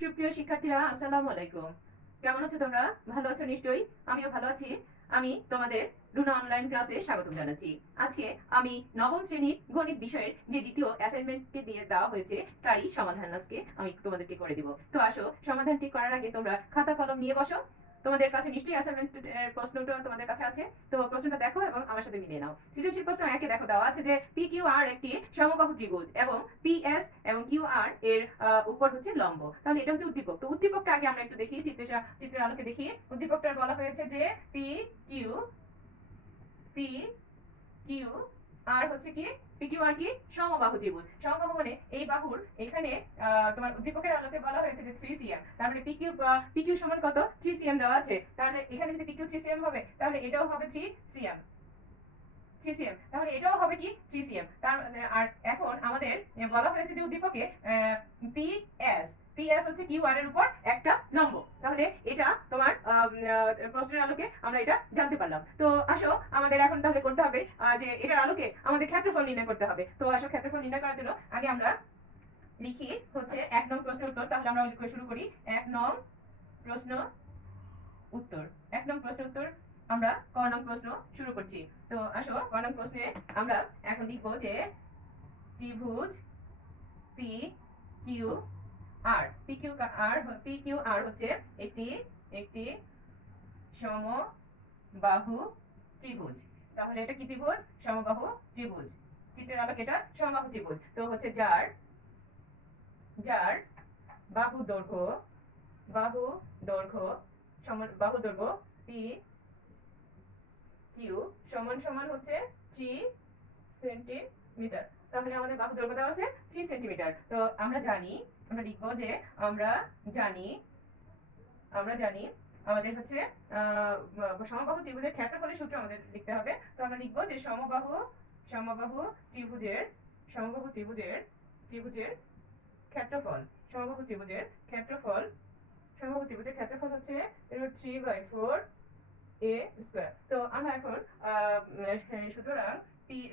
সুপ্রিয় শিক্ষার্থীরা, আসসালামু আলাইকুম। কেমন আছো তোমরা? ভালো আছো নিশ্চয়ই। আমিও ভালো আছি। আমি তোমাদের রুনা অনলাইন ক্লাসে স্বাগতম জানাচ্ছি। আজকে আমি নবম শ্রেণীর গণিত বিষয়ের যে দ্বিতীয় অ্যাসাইনমেন্টটি দিয়ে দেওয়া হয়েছে তারই সমাধান আজকে আমি তোমাদেরকে করে দিব। তো আসো, সমাধানটি করার আগে তোমরা খাতা কলম নিয়ে বসো। তোমাদের কাছে নিশ্চয়ই অ্যাসাইনমেন্টের প্রশ্নটা তোমাদের কাছে আছে। তো প্রশ্নটা দেখো এবং আমার সাথে মিলিয়ে নাও। সৃজনশীল প্রশ্ন একে দেখো দেওয়া আছে যে পি কিউ আর একটি সমবাহু ত্রিভুজ এবং পি এস এবং কিউ আর এর উপর হচ্ছে লম্ব। তাহলে এটা হচ্ছে উদ্দীপক। তো উদ্দীপকটা আগে আমরা একটু দেখি, চিত্রের আলোকে দেখি। উদ্দীপকটার বলা হয়েছে যে পি কিউ পি কিউ আর হচ্ছে কি, পি কিউ আর কি সমবাহু ত্রিভুজ। সমবাহু মানে এই বাহুর এখানে তোমার উদ্দীপকের আলোকে বলা হয়েছে যে 3 সিএম। তার মানে পি কিউ সমান কত? 3 সিএম দেওয়া আছে। তাহলে এখানে যদি পি কিউ 3 সিএম হবে, তাহলে এটাও হবে 3 সিএম। 3 সিএম, তাহলে এটাও হবে কি 3 সিএম। আর এখন আমাদের বলা হয়েছে যে উদ্দীপকে পিএস পিএস হচ্ছে কিউ আর এর উপর একটা লম্ব। তাহলে এটা তোমার প্রশ্নের আলোকে আমরা এটা জানতে পারলাম। তো আসো, আমাদের এখন তাহলে করতে হবে যে এটার আলোকে আমাদের ক্ষেত্রফল নির্ণয় করতে হবে। তো আসো, ক্ষেত্রফল নির্ণয় করার জন্য আগে আমরা লিখি হচ্ছে 1 নং প্রশ্নের উত্তর। তাহলে আমরা শুরু করি 1 নং প্রশ্ন উত্তর। 1 নং প্রশ্ন উত্তর আমরা ক নং প্রশ্ন শুরু করছি। তো আসো, ক নং প্রশ্নে আমরা এখন লিখব যে ত্রিভুজ P Q R P Q আর হচ্ছে একটি একটি সমবাহু ত্রিভুজ। তাহলে এটা কি ত্রিভুজ? সমবাহু ত্রিভুজ। চিত্রের আলোকে এটা সমবাহু ত্রিভুজ। তো হচ্ছে যার যার বাহু দৈর্ঘ্য বাহু দৈর্ঘ্য বাহু দৈর্ঘ্য পি কিউ সমান সমান হচ্ছে 3 সেন্টিমিটার। তাহলে আমাদের বাহু দৈর্ঘ্য দেওয়া আছে 3 সেন্টিমিটার। তো আমরা লিখবো যে আমরা জানি আমরা জানি আমাদের হচ্ছে সমবাহু ত্রিভুজের ক্ষেত্রফলের সূত্র আমাদের লিখতে হবে। তো আমরা লিখবো যে সমবাহু ত্রিভুজের সমবাহু ত্রিভুজের ত্রিভুজের ক্ষেত্রফল সমবাহু ত্রিভুজের ক্ষেত্রফল সমবাহু ত্রিভুজের ক্ষেত্রফল হচ্ছে √3/4 এ স্কয়ার। তো আমরা এখন সুতরাং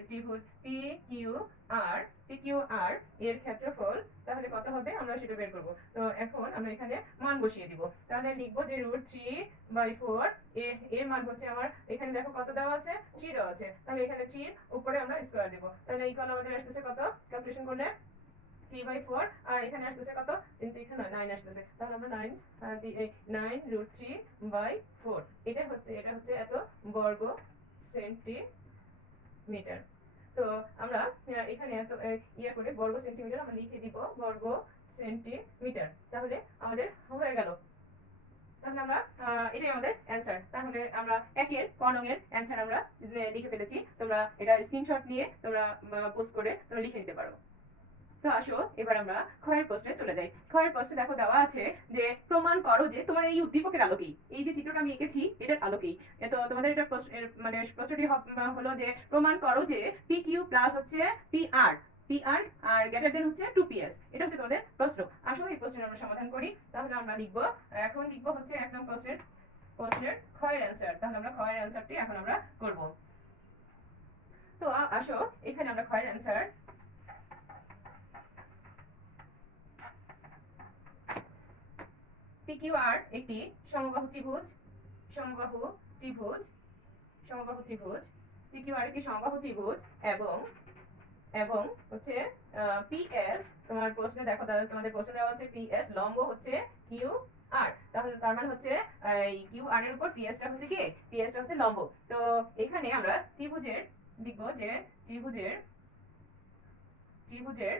ত্রিভুজ পি কিউ আর এর ক্ষেত্রফল তাহলে কত হবে আমরা সেটা বের করব। তো এখন আমরা এখানে মান বসিয়ে দিব। তাহলে লিখবো যে √3/4 এর মান হচ্ছে আমার এখানে দেখো কত দেওয়া আছে, 3 দেওয়া আছে। তাহলে এখানে 3 উপরে আমরা স্কয়ার দেব। তাহলে ইকুয়াল আমাদের আসতেছে কত ক্যালকুলেশন করলে 3/4, আর এখানে আসতেছে কত? কিন্তু এখানে 9 আসতেছে। তাহলে আমরা 9 √3/4 এটা হচ্ছে এত বর্গ সেন্টিমিটার। তো আমরা এখানে এত ইয়ে করে বর্গ সেন্টিমিটার আমরা লিখে দিব বর্গ সেন্টিমিটার। তাহলে আমাদের হয়ে গেল। তাহলে আমরা এটাই আমাদের অ্যান্সার। তাহলে আমরা একের ক নং এর অ্যান্সার আমরা লিখে ফেলেছি। তোমরা এটা স্ক্রিনশট নিয়ে তোমরা পোস্ট করে তোমরা লিখে নিতে পারো। তো আসো, এবার আমরা ক্ষয়ের প্রশ্নে চলে যাই। ক্ষয়ের প্রশ্নে দেখো দেওয়া আছে যে প্রমাণ করো যে তোমার এই উদ্দীপকের আলোকেই, এই যে চিত্রটা আমি এঁকেছি এটার আলোকেই। তো তোমাদের এটা মানে প্রশ্নটি হলো যে প্রমাণ করো যে পি কিউ প্লাস হচ্ছে পি আর আর গ্রেটার দেন হচ্ছে 2PS। এটা হচ্ছে তোমাদের প্রশ্ন। আসো, এই প্রশ্নের আমরা সমাধান করি। তাহলে আমরা লিখবো হচ্ছে 1 নং প্রশ্নের ক্ষয়ের অ্যান্সার। তাহলে আমরা ক্ষয়ের অ্যান্সারটি এখন আমরা করব। তো আসো, এখানে আমরা ক্ষয়ের অ্যান্সার PQR একটি সমবাহু ত্রিভুজ সমবাহু ত্রিভুজ সমবাহু ত্রিভুজ PQR একটি সমবাহু ত্রিভুজ এবং এবং হচ্ছে PS তোমার প্রশ্নে দেখো তোমাদের প্রশ্নে দেওয়া হচ্ছে PS লম্ব হচ্ছে QR। তাহলে তার মানে হচ্ছে এই QR এর উপর PS টা হচ্ছে কি, PS টা হচ্ছে লম্ব। তো এখানে আমরা ত্রিভুজের লিখব যে ত্রিভুজের ত্রিভুজের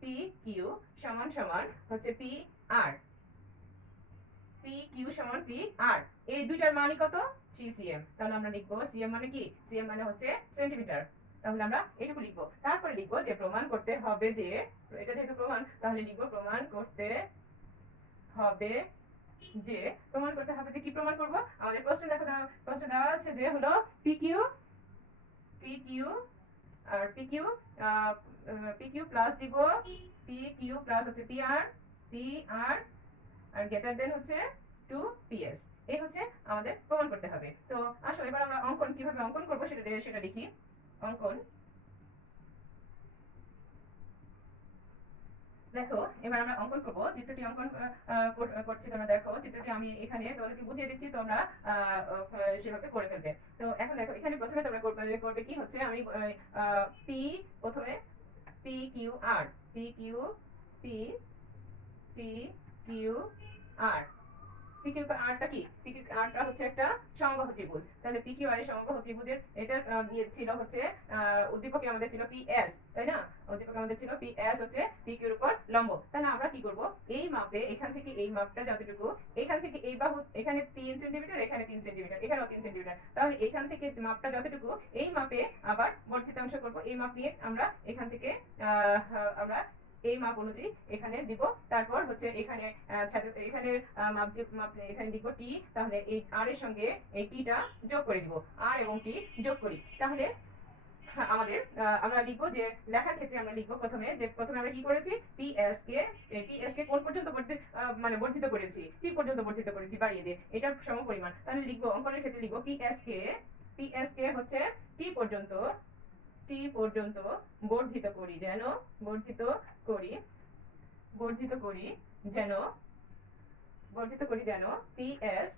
পি কিউ সমান সমান হচ্ছে পি আর এই দুইটার মানই কত? 3 সিএম। তাহলে আমরা লিখবো সিএম মানে কি, সিএম মানে হচ্ছে সেন্টিমিটার। তাহলে আমরা এটুকু লিখবো। তারপরে লিখবো যে প্রমাণ করতে হবে যে এটা যেহেতু প্রমাণ, তাহলে লিখবো প্রমাণ করতে হবে যে কি প্রমাণ করব? আমাদের প্রশ্ন দেওয়া আছে যে হলো P Q R P Q plus দিব পি কিউ প্লাস হচ্ছে পি আর আর গ্রেটার দেন হচ্ছে 2PS। এই হচ্ছে আমাদের প্রমাণ করতে হবে। তো আসো, এবার আমরা কিভাবে অঙ্কন করব সেটা লিখি। অঙ্কন দেখো এবার আমরা অঙ্কন করব, চিত্রটি অঙ্কন করছি। তোমরা দেখো চিত্রটি আমি এখানে তোমাদেরকে বুঝিয়ে দিচ্ছি, তোমরা সেভাবে করে ফেলবে। তো এখন দেখো এখানে প্রথমে তোমরা করবে কি হচ্ছে, আমি পি প্রথমে P Q R, P Q P P Q R, PQ আরটা কি, পিকিউ আরটা হচ্ছে একটা সমবাহু ত্রিভুজ। তাহলে পিকিউ আর এর সমবাহু ত্রিভুজের এটা ছিল হচ্ছে উদ্দীপকে আমাদের ছিল পিএস, তাই না? উদ্দীপকে আমাদের ছিল পিএস হচ্ছে পিকিউর উপর লম্ব। তাহলে আমরা কি করব, এই মাপে এখান থেকে এই মাপটা যতটুকু, এখান থেকে এই বাহু এখানে 3 সেন্টিমিটার, এখানে 3 সেন্টিমিটার, এখানেও 3 সেন্টিমিটার, তাহলে এখান থেকে মাপটা যতটুকু এই মাপে আবার বর্ধিতাংশ করব। এই মাপ নিয়ে আমরা এখান থেকে আমরা এই মাপ অনুযায়ী এখানে দিব। তারপর হচ্ছে এখানে এখানে মাপ এখানে দিব টি, তাহলে এই আর এর সঙ্গে এই টিটা যোগ করে দিব, আর এবং টি যোগ করি। তাহলে আমাদের আমরা লিখবো যে লেখার ক্ষেত্রে আমরা লিখবো প্রথমে আমরা কি করেছি, পিএস কে কোন পর্যন্ত মানে বর্ধিত করেছি, টি পর্যন্ত বর্ধিত করেছি বাড়িয়ে দিয়ে, এটার সমপরিমাণ। তাহলে লিখবো অঙ্কনের ক্ষেত্রে লিখবো পিএস কে হচ্ছে টি পর্যন্ত, বর্ধিত করি, যেন বর্ধিত করি, বর্ধিত করি যেন বর্ধিত করি যেন পিএস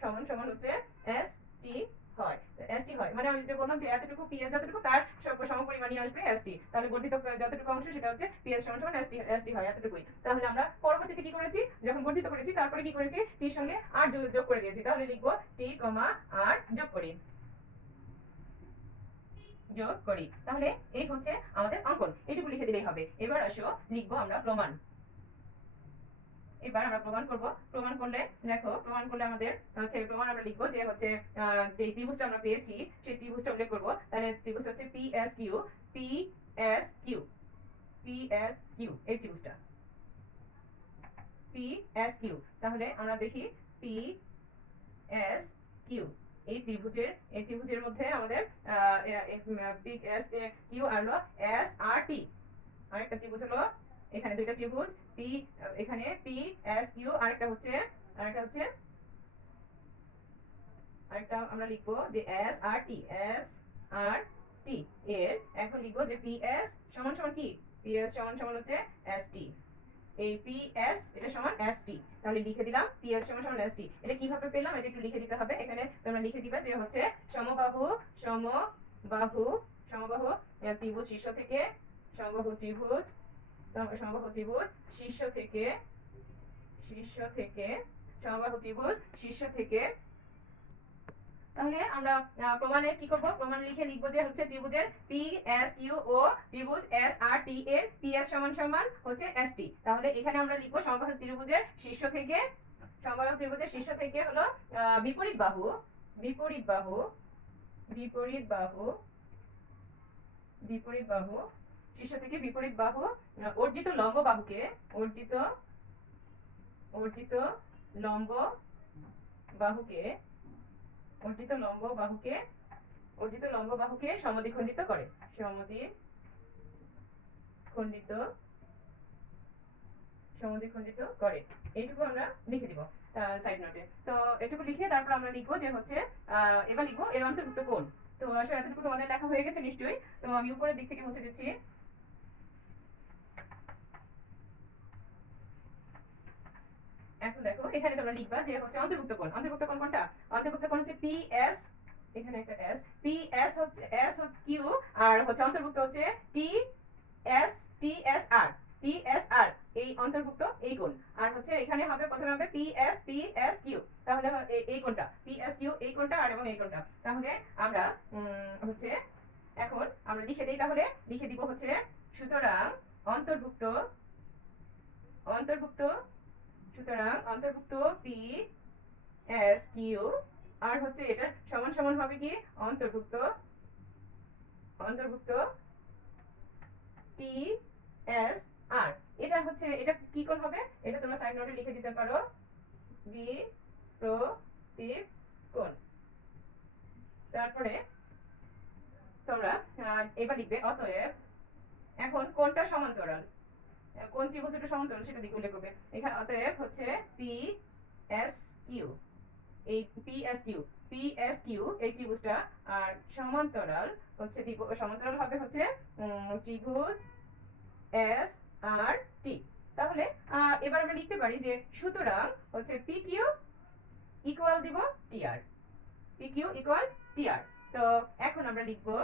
সমান সমান হচ্ছে এস টি হয়। এস টি হয় মানে আমি যে বললাম যে এতটুকু পিএস যতটুকু তার সমপরিমাণই আসবে এস টি, তাহলে বর্ধিত যতটুকু অংশ সেটা হচ্ছে পিএস সমান সমান এস টি হয়, এতটুকুই। তাহলে আমরা পরবর্তীতে কি করেছি, যখন বর্ধিত করেছি তারপরে কি করেছি, টির সঙ্গে আর যোগ করে দিয়েছি। তাহলে লিখবো টি কমা আর যোগ করি, তাহলে এই হচ্ছে আমাদের অঙ্কন, এইটুকু লিখে দিলেই হবে। এবার আসো লিখবো আমরা প্রমাণ। এবার আমরা প্রমাণ করব। প্রমাণ করলে দেখো, প্রমাণ করলে আমাদের হচ্ছে প্রমাণ আমরা লিখবো যে হচ্ছে যে ত্রিভুজটা আমরা পেয়েছি সেই ত্রিভুজটা উল্লেখ করব। তাহলে ত্রিভুজ হচ্ছে পিএসকিউ, পিএসকিউ, পিএসকিউ, এই ত্রিভুজটা পিএসকিউ। তাহলে আমরা দেখি পিএসকিউ এই ত্রিভুজের মধ্যে আমাদের পিএসকিউ আর হলো এস আর টি। আরেকটা ত্রিভুজ হলো, এখানে দুইটা ত্রিভুজ পি, এখানে পি এস কিউ, আরেকটা হচ্ছে আরেকটা আমরা লিখবো যে এস আর টি, এস আর টি। এর এখন লিখবো যে পি এস সমান সমান কি, পি এস সমান সমান হচ্ছে এস টি। এই পি এস এটা সমান এস টি, তাহলে লিখে দিলাম পি এস সমান সমান এস টি। এটা কিভাবে পেলাম এটা একটু লিখে দিতে হবে। এখানে তোমরা লিখে দিবে যে হচ্ছে সমবাহু সমবাহু সমবাহু ত্রিভুজ শীর্ষ থেকে, সমবাহু ত্রিভুজ শীর্ষ থেকে সমবাহু ত্রিভুজ শীর্ষ থেকে। তাহলে আমরা প্রমাণে কি করব, প্রমাণ লিখবো যে হচ্ছে ত্রিভুজের পি এস কিউ ও ত্রিভুজ এস আর টি এর পি এস সমান সমান হচ্ছে এস টি। তাহলে এখানে আমরা লিখবো সমবাহু ত্রিভুজের শীর্ষ থেকে হলো বিপরীত বাহু বিপরীত বাহু বিপরীত বাহু বিপরীত বাহু শীর্ষ থেকে বিপরীত বাহু অর্জিত লম্ব বাহুকে, অর্জিত লম্ব বাহুকে অর্জিত লম্ব বাহুকে সমদ্বিখণ্ডিত করে, সমদ্বিখণ্ডিত করে। এইটুকু আমরা লিখে দিব সাইড নোটে। তো এটুকু লিখে তারপর আমরা লিখবো যে হচ্ছে এবার লিখবো এর অন্তর্ভুক্ত কোণ। তো আসলে এতটুকু তোমাদের লেখা হয়ে গেছে নিশ্চয়ই। তো আমি উপরের দিক থেকে মুছে দিচ্ছি। এখন দেখো এখানে তোমরা লিখবা যে হচ্ছে অন্তর্ভুক্ত কোণ। অন্তর্ভুক্ত কোণ কোনটা, অন্তর্ভুক্ত কোণ হচ্ছে পি এস, এখানে একটা এস, পি এস হচ্ছে এস কিউ, আর হচ্ছে অন্তর্ভুক্ত হচ্ছে টি এস আর, এই অন্তর্ভুক্ত এই কোণ। আর হচ্ছে এখানে হবে প্রথমে হবে পি এস কিউ, তাহলে এই কোণটা পি এস কিউ, এই কোণটা আর এবং এই কোণটা। তাহলে আমরা হচ্ছে এখন আমরা লিখে দেই, তাহলে লিখে দিব হচ্ছে সুতরাং অন্তর্ভুক্ত পি এস কিউ আর হচ্ছে এটা সমান সমান হবে কি অন্তর্ভুক্ত টি এস আর। এটা হচ্ছে এটা কি কোণ হবে, এটা তোমরা সাইড নোটে লিখে দিতে পারো বিপরীত কোণ। তারপরে তোমরা এবার লিখবে অতএব, এখন কোণটা সমান্তরাল, কোন ত্রিভুজ দুটো সমান্তরাল সেটা দিকে উল্লেখ করবে। এখানে অতএব হচ্ছে পি এস কিউ, এই পি এস কিউ এই ত্রিভুজটা আর সমান্তরাল হচ্ছে সমান্তরাল হবে হচ্ছে ত্রিভুজ এস আর টি। তাহলে এবার আমরা লিখতে পারি যে সুতরাং হচ্ছে পি কিউ ইকুয়াল দিব টি আর, পি কিউ ইকুয়াল টি আর। তো এখন আমরা লিখবো,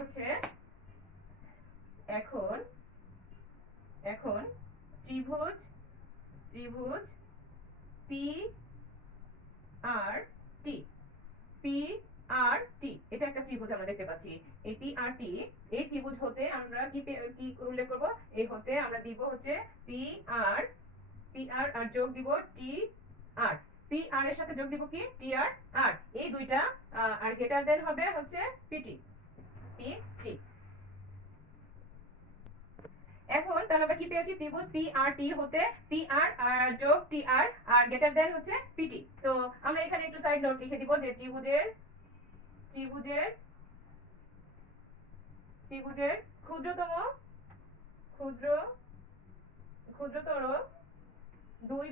হচ্ছে এখন এখন ত্রিভুজ ত্রিভুজ পি আর টি, পি আর টি এটা একটা ত্রিভুজ আমরা দেখতে পাচ্ছি। এই পি আর টি এই ত্রিভুজ হতে আমরা কি উল্লেখ করব, এই হতে আমরা দিব হচ্ছে পি আর আর যোগ দিব টি আর, পি আর এর সাথে যোগ দিব কি টি আর আর, এই দুইটা আর গ্রেটার দেন হবে হচ্ছে পিটি, পি টি। এখন তাহলে আমরা কি পেয়েছি, ত্রিভুজ পি আর টি হতে পি আর যোগ টি আর আর গ্রেটার দেন হচ্ছে পিটি। তো আমরা এখানে একটু সাইড নোট লিখে দিব যে ত্রিভুজের ত্রিভুজের ত্রিভুজের ক্ষুদ্রতম ক্ষুদ্র ক্ষুদ্রতর দুই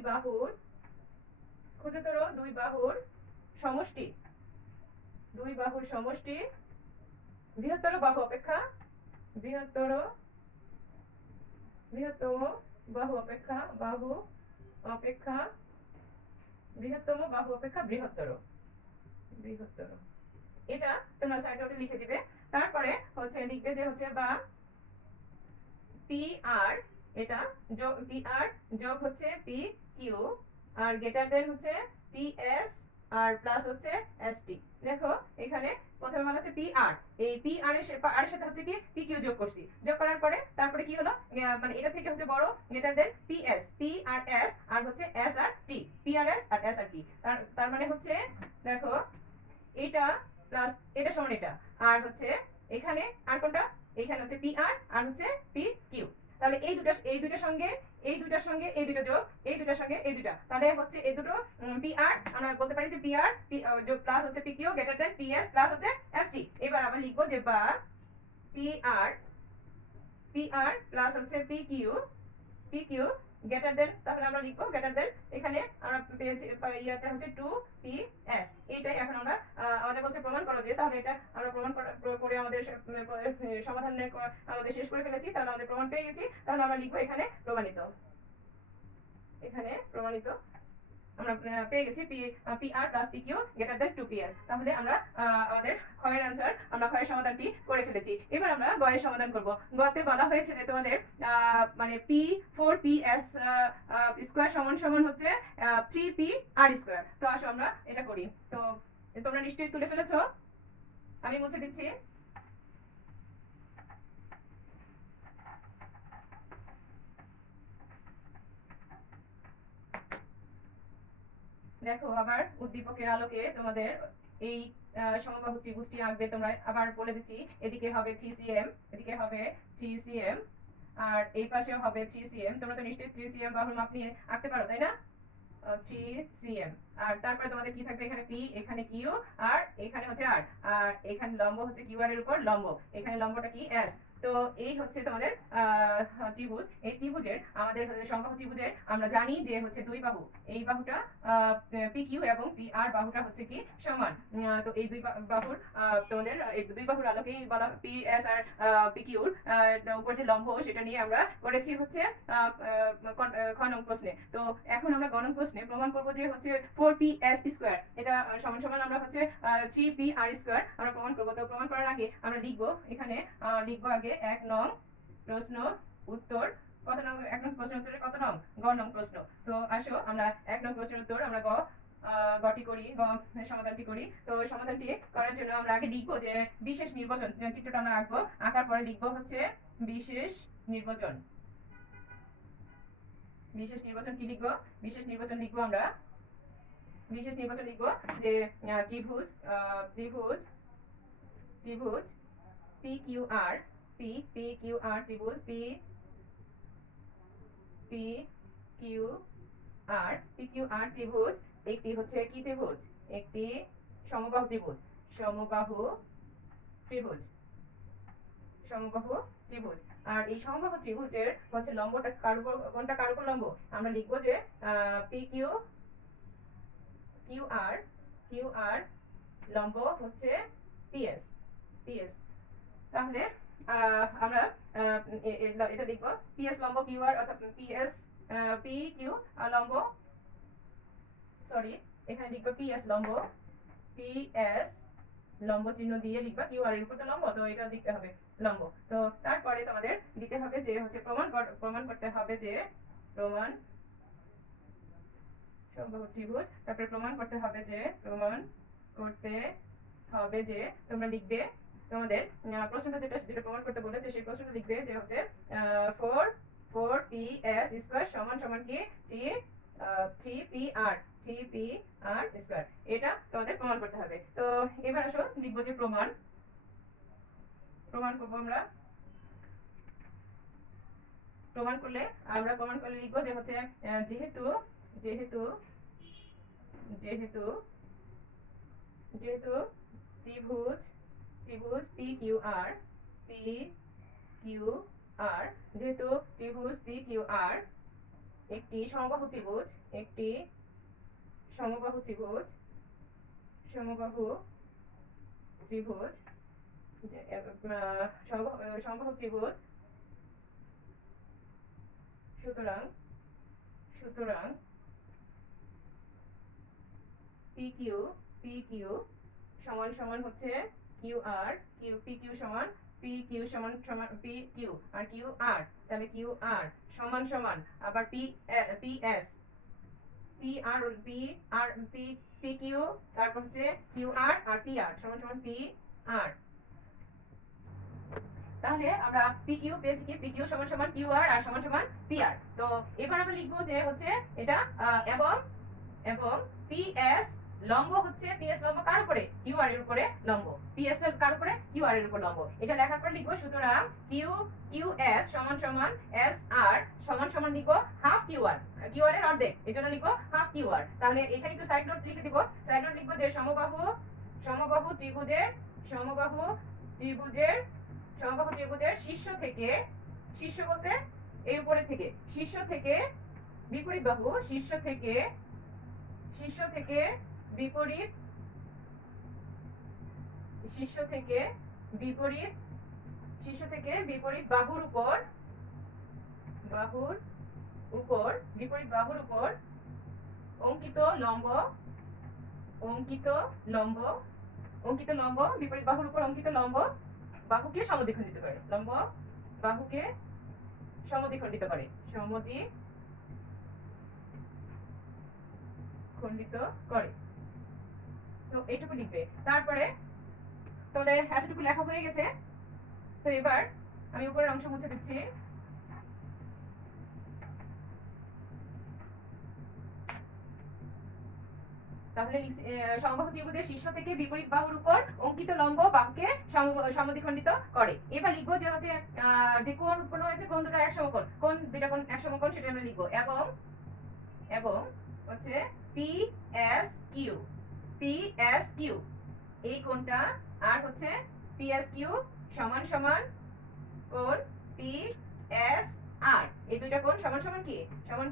বাহুর সমষ্টি, বৃহত্তর বাহু অপেক্ষা বৃহত্তর বৃহত্তম বাহু অপেক্ষা বৃহত্তম বাহু অপেক্ষা বৃহত্তর বৃহত্তর। এটা তোমরা সাইড নোটে লিখে দিবে। তারপরে হচ্ছে লিখবে যে হচ্ছে বা পি আর, এটা যোগ পি আর যোগ হচ্ছে পি কিউ আর গ্রেটার দেন হচ্ছে পি এস আর প্লাস হচ্ছে এস টি। দেখো এখানে প্রথমে বলা হচ্ছে পি আর, এই পি আর এর সাথে হচ্ছে কি পি কিউ যোগ করছি, যোগ করার পরে তারপরে কি হলো, মানে এটা থেকে হচ্ছে বড় greater than P S, P R S R হচ্ছে S R T, P R S R S R T. তার মানে হচ্ছে দেখো এটা প্লাস এটা সমান এটা, আর হচ্ছে এখানে আর কোনটা, এখানে হচ্ছে পি আর হচ্ছে পি কিউ। তাহলে এই দুটার সঙ্গে এই দুটা যোগ এই দুটার সঙ্গে এই দুটা, তাহলে হচ্ছে এই দুটো পি আর আমরা বলতে পারি যে পি আর যোগ প্লাস হচ্ছে P Q greater than P S plus হচ্ছে এস টি। এবার আমরা লিখবো যে বা পি আর প্লাস হচ্ছে পি কিউ গ্রেটার দেন, তাহলে আমরা লিখবো গ্রেটার দেন, এখানে আমরা পেয়েছি ইয়াতে হচ্ছে 2ps। এটাই এখন আমরা আমাদের বলছে প্রমাণ করো যে, তাহলে এটা আমরা প্রমাণ করে আমাদের সমাধানের আমাদের শেষ করে ফেলেছি, তাহলে আমাদের প্রমাণ পেয়ে গেছি। তাহলে আমরা লিখবো এখানে প্রমাণিত, আমরা পেয়ে গেছি P R plus P Q greater than 2ps। তাহলে আমরা আমাদের ক্ষয়ের অ্যান্সার, আমরা ক্ষয়ের সমাধানটি করে ফেলেছি। এবার আমরা গয়ের সমাধান করব। গতে বলা হয়েছে যে তোমাদের মানে পি 4ps স্কয়ার সমান সমান হচ্ছে 3p আর স্কয়ার। তো আসো আমরা এটা করি। তো তোমরা নিশ্চয়ই তুলে ফেলেছো, আমি মুছে দিচ্ছি। দেখো আবার উদ্দীপকের আলোকে তোমাদের এই সমবাহু ত্রিভুজটি আঁকবে। তোমরা আবার বলে দিচ্ছি, এদিকে হবে 3cm, এদিকে হবে 3cm আর এই পাশেও হবে 3cm। তোমরা তো নিশ্চয়ই 3cm বাহুর মাপ নিয়ে আঁকতে পারো, তাই না? 3cm। আর তারপরে তোমাদের কি থাকবে, এখানে পি, এখানে কিউ আর এখানে হচ্ছে আর, আর এখানে লম্ব হচ্ছে কিউ আর এর উপর লম্ব, এখানে লম্বটা কি এস। তো এই হচ্ছে তোমাদের ত্রিভুজ। এই ত্রিভুজের আমাদের সমবাহু ত্রিভুজের আমরা জানি যে হচ্ছে দুই বাহু, এই বাহুটা পি কিউ এবং পি আর বাহুটা হচ্ছে কি সমান। তো এই দুই বাহুর তোমাদের এই দুই বাহুর আলোকেই বলা পি এস আর পি কিউর উপর যে লম্ব সেটা নিয়ে আমরা করেছি হচ্ছে খ নং প্রশ্নে। তো এখন আমরা গ নং প্রশ্নে প্রমাণ করব যে হচ্ছে 4ps স্কয়ার এটা সমান সমান আমরা হচ্ছে 3p/r স্কয়ার আমরা প্রমাণ করব। তো প্রমাণ করার আগে আমরা লিখবো, এখানে লিখবো আগে 1 নং প্রশ্ন উত্তর। কত নং 1 নং প্রশ্নের উত্তরে কত নং, গ নং প্রশ্ন। তো আসো আমরা 1 নং প্রশ্নের উত্তর আমরা গটি করি, সমাধানটি করি। তো সমাধানটি করার জন্য আমরা আগে লিখবো যে বিশেষ নির্বাচন, চিত্রটা আমরা আঁকবো, আঁকার পরে লিখবো হচ্ছে বিশেষ নির্বাচন। বিশেষ নির্বাচন কি লিখবো, বিশেষ নির্বাচন লিখবো আমরা যে ত্রিভুজ পি কিউ আর ত্রিভুজ পি কিউ আর ত্রিভুজ একটি হচ্ছে কি ত্রিভুজ, একটি সমবাহু ত্রিভুজ। আর এই সমবাহু ত্রিভুজের হচ্ছে লম্বটা কোনটা কার উপর লম্ব, আমরা লিখবো যে পি কিউ আর লম্ব হচ্ছে পিএস। তাহলে আমরা এটা লিখবো পিএস লম্ব কিউ আর অর্থাৎ পিএস পি কিউ লম্ব, সরি এখানে লিখবো পিএস লম্ব, পিএস লম্ব চিহ্ন দিয়ে লিখবা, কিউ আর এর উপর তো লম্ব, তো এটা লিখতে হবে লম্ব। তো তারপরে তোমাদের দিতে হবে যে হচ্ছে প্রমাণ করতে হবে যে প্রমাণ সমবাহু ত্রিভুজ, তারপরে প্রমাণ করতে হবে যে তোমরা লিখবে তোমাদের প্রশ্নটা যেটা প্রমাণ করতে বলেছে সেই প্রশ্নটা লিখবে যে হচ্ছে 4 ps সমান সমান কি 3pr স্কয়ার, এটা তোমাদের প্রমাণ করতে হবে। তো এবার আসো লিখবো যে প্রমাণ করবো আমরা। প্রমাণ করলে লিখবো যে হচ্ছে যেহেতু যেহেতু যেহেতু যেহেতু ত্রিভুজ পি কিউ আর যেহেতু ত্রিভুজ পি কিউ আর একটি সমবাহু ত্রিভুজ সমবাহু ত্রিভুজ সুতরাং পি কিউ সমান সমান হচ্ছে কিউ আর, পি কিউ সমান পি কিউ আর কিউ আর, তাহলে কিউ আর সমান সমান আবার পি এস পি কিউ, তারপর হচ্ছে কিউ আর পি আর সমান সমান পি আর। তাহলে আমরা পি কিউ পেয়েছি কি পি কিউ সমান সমান কিউ আর সমান সমান পি আর। তো এবার আমরা লিখবো যে হচ্ছে এটা এবং পি এস লম্ব হচ্ছে পিএস লম্ব কার উপরে কিউ আর এর উপরে লম্ব, পিএস কার উপরে কিউ আর এর উপর লম্ব। এটা লেখার পর লিখবো সুতরাং কিউ এস সমান সমান এস আর সমান সমান লিখবো হাফ কিউ আর এর অর্ধেক, এজন্য লিখবো হাফ কিউ আর। তাহলে এখানে একটু সাইড নোট লিখে দিব, সাইড নোট লিখবো যে সমবাহু ত্রিভুজের শীর্ষ বলতে এই উপরে থেকে, শীর্ষ থেকে বিপরীত বাহু, শীর্ষ থেকে বিপরীত বাহুর উপর অঙ্কিত লম্ব বিপরীত বাহুর উপর অঙ্কিত লম্ব বাহুকে সমদ্বিখণ্ডিত করে, তো এইটুকু লিখবে। তারপরে তোমাদের এতটুকু লেখা হয়ে গেছে। তো এবার আমি উপরের অংশ মুছে দিচ্ছি। তাহলে সমবাহু ত্রিভুজের শীর্ষ থেকে বিপরীত বাহুর উপর অঙ্কিত লম্ব বাহুকে সমদ্বিখণ্ডিত করে। এবার লিখবো যে হচ্ছে যে কোণ উৎপন্ন হয়েছে, কোণ দুটো এক সমকোণ, কোণ দুটো কোণ এক সমকোণ, সেটা আমরা লিখবো এবং হচ্ছে পি এস কিউ এই কোণটা আর হচ্ছে পি এস কিউ সমান সমান কোণ পি এস আর, এই দুইটা কোণ সমান সমান কি সমান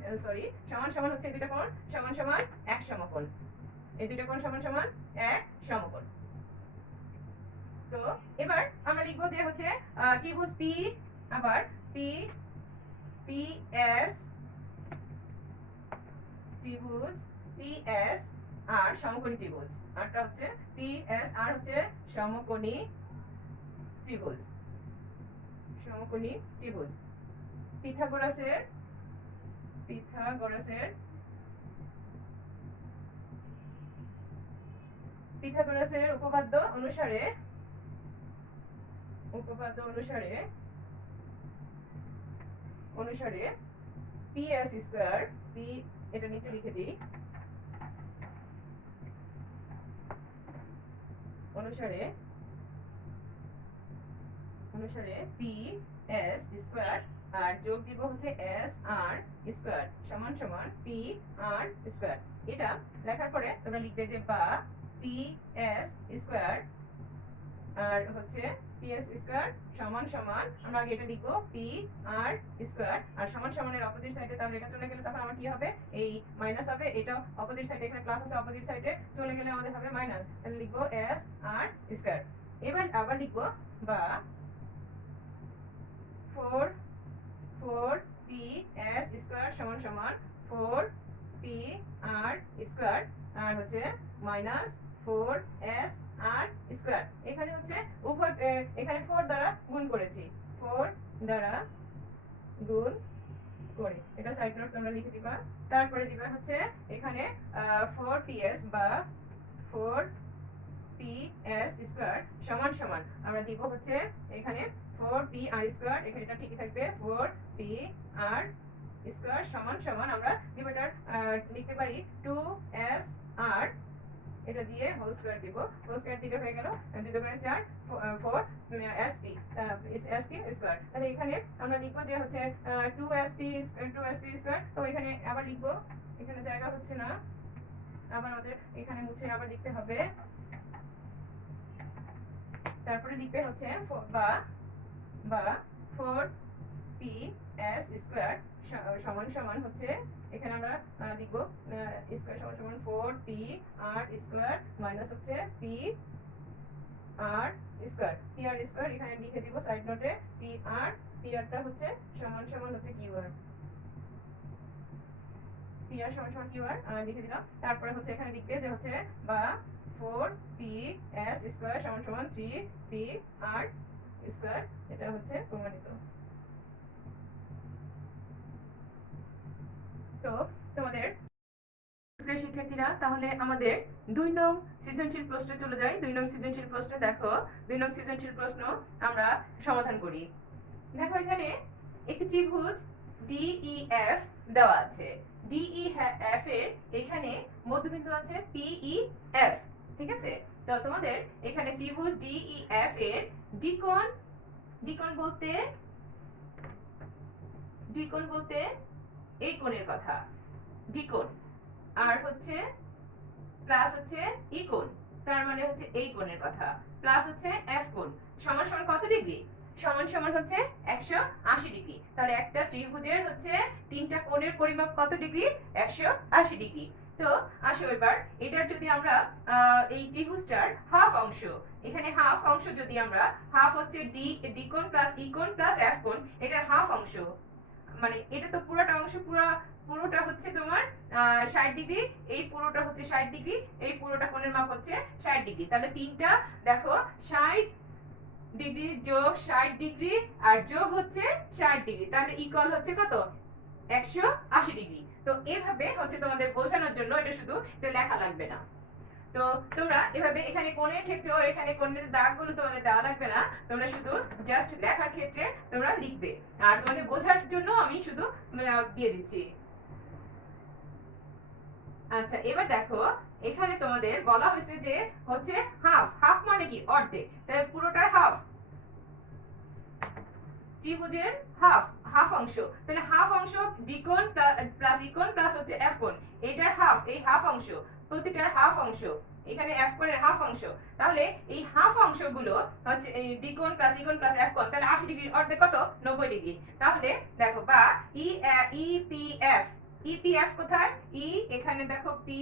সমান হচ্ছে এই দুইটা কোণ সমান সমান এক সমকোণ, এই দুইটা কোণ সমান সমান এক সমকোণ। তো এবার আমরা লিখবো যে হচ্ছে ত্রিভুজ পি আবার পি এস ত্রিভুজ পি এস আর সমকোণী ত্রিভুজ, আরটা হচ্ছে পি এস আর হচ্ছে সমকোণী ত্রিভুজ পিথাগোরাসের উপপাদ্য অনুসারে পি এস স্কয়ার, পি এটা নিচে লিখে দিই, অনুসারে পি এস স্কয়ার আর যোগ দিব হচ্ছে এস আর স্কয়ার সমান সমান পি আর স্কয়ার। এটা লেখার পরে তোমরা লিখবে যে বা পি এস স্কয়ার আর হচ্ছে পি এস স্কয়ার সমান সমান, আমরা আগে এটা লিখবো পি আর স্কয়ার আর সমান সমানের অপোজিট সাইডে, তাহলে এটা চলে গেলে তখন আমার কি হবে এই মাইনাস হবে, এটা অপোজিট সাইডে এখানে প্লাস আছে, অপোজিট সাইডে চলে গেলে আমাদের হবে মাইনাস, তাহলে লিখবো এস আর স্কয়ার। এবার আবার লিখবো বা 4 4 পি এস স্কয়ার সমান সমান 4 পি আর স্কয়ার আর হচ্ছে মাইনাস 4 এস আর স্কয়ার। এখানে হচ্ছে উভয় এখানে 4 দ্বারা গুণ করেছি, 4 দ্বারা গুণ করে এটা সাইড নোট তোমরা লিখে দিবা। তারপরে দিবা হচ্ছে এখানে 4ps বা 4ps স্কয়ার সমান সমান আমরা দিব হচ্ছে এখানে 4p r স্কয়ার, এখানে এটা ঠিকই থাকবে 4p r স্কয়ার সমান সমান আমরা ডিভাইডার লিখতে পারি 2s r, এটা দিয়ে হোল স্কয়ার দিব, হোল স্কয়ার দিলে হয়ে গেল 2 করে 4 4 sp sp স্কয়ার। তাহলে এখানে আমরা লিখব যে হচ্ছে 2sp স্কয়ার। তো এখানে আবার লিখব, এখানে জায়গা হচ্ছে না, আবার আমাদের এখানে মুছে আবার লিখতে হবে। তারপরে লিখবে হচ্ছে বা 4ps স্কয়ার সমান সমান হচ্ছে এখানে আমরা লিখব স্কয়ার সমান সমান 4p r স্কয়ার মাইনাস হচ্ছে p r square, p r square এখানে লিখে দিব সাইড নোটে p r টা হচ্ছে সমান সমান হচ্ছে q r, p r সমান সমান q r লিখে দিলাম। তারপরে হচ্ছে এখানে লিখবে যে হচ্ছে বা 4ps স্কয়ার সমান সমান 3p r স্কয়ার, এটা হচ্ছে প্রমাণিত। তো তোমাদের প্রিয় শিক্ষার্থীরা, তাহলে আমাদের 2 নং সৃজনশীল প্রশ্নে চলে যাই। 2 নং সৃজনশীল প্রশ্নে দেখো, 2 নং সৃজনশীল প্রশ্ন আমরা সমাধান করি। দেখো এখানে একটি ত্রিভুজ DEF দেওয়া আছে। DEF এর এখানে মধ্যবিন্দু আছে PEF, ঠিক আছে? তো তোমাদের এখানে ত্রিভুজ DEF এর দ্বিকোণ বলতে এই কোণের কথা, দ্বিকোণ, আর হচ্ছে প্লাস হচ্ছে ই কোণ, তার মানে হচ্ছে এই কোণের কথা, প্লাস হচ্ছে এফ কোণ সমান সমান কত ডিগ্রি? সমান সমান হচ্ছে 180 ডিগ্রি। তাহলে একটা ত্রিভুজের হচ্ছে তিনটা কোণের পরিমাপ কত ডিগ্রি? 180 ডিগ্রি। তো আসো এবার এটার যদি আমরা এই ত্রিভুজটার হাফ অংশ, এখানে হাফ অংশ যদি আমরা হাফ হচ্ছে ডি কোণ প্লাস ই কোণ প্লাস এফ কোণ, এটার হাফ অংশ মানে এটা তো পুরোটা অংশ পুরোটা হচ্ছে তোমার 60 ডিগ্রি, এই পুরোটা হচ্ছে 60 ডিগ্রি, এই পুরোটা কোণের মাপ হচ্ছে 60 ডিগ্রি। তাহলে তিনটা দেখো 60 ডিগ্রি যোগ 60 ডিগ্রি আর যোগ হচ্ছে 60 ডিগ্রি, তাহলে ইকুয়াল হচ্ছে কত? 180 ডিগ্রি। তো এভাবে হচ্ছে তোমাদের বোঝানোর জন্য এটা শুধু এটা লেখা লাগবে না। তো তোমরা এভাবে এখানে কোণের ক্ষেত্রেও এখানে কোণের দাগগুলো তোমাদের দেওয়া লাগবে না, তোমরা শুধু জাস্ট লেখার ক্ষেত্রে তোমরা লিখবে, আর তোমাদের বোঝার জন্য আমি শুধু দিয়ে দিচ্ছি। আচ্ছা এবার দেখো এখানে তোমাদের বলা হয়েছে যে হচ্ছে হাফ, হাফ মানে কি? অর্ধেক, তাহলে পুরোটার হাফ, ত্রিভুজের হাফ, হাফ অংশ, তাহলে হাফ অংশ দ্বিকোণ প্লাস ইকোণ প্লাস হচ্ছে এফ কোণ, এটার হাফ, এই হাফ অংশ প্রতিটার হাফ অংশ, এখানে এফ কোণের হাফ অংশ, তাহলে এই হাফ অংশগুলো হচ্ছে এই দ্বিকোণ প্লাস ইকোণ প্লাস এফ কোণ, তাহলে 80 ডিগ্রির অর্ধেক কত? 90 ডিগ্রি। তাহলে দেখো বা ইপিএফ, ইপিএফ কোথায়? ই এখানে দেখো পি,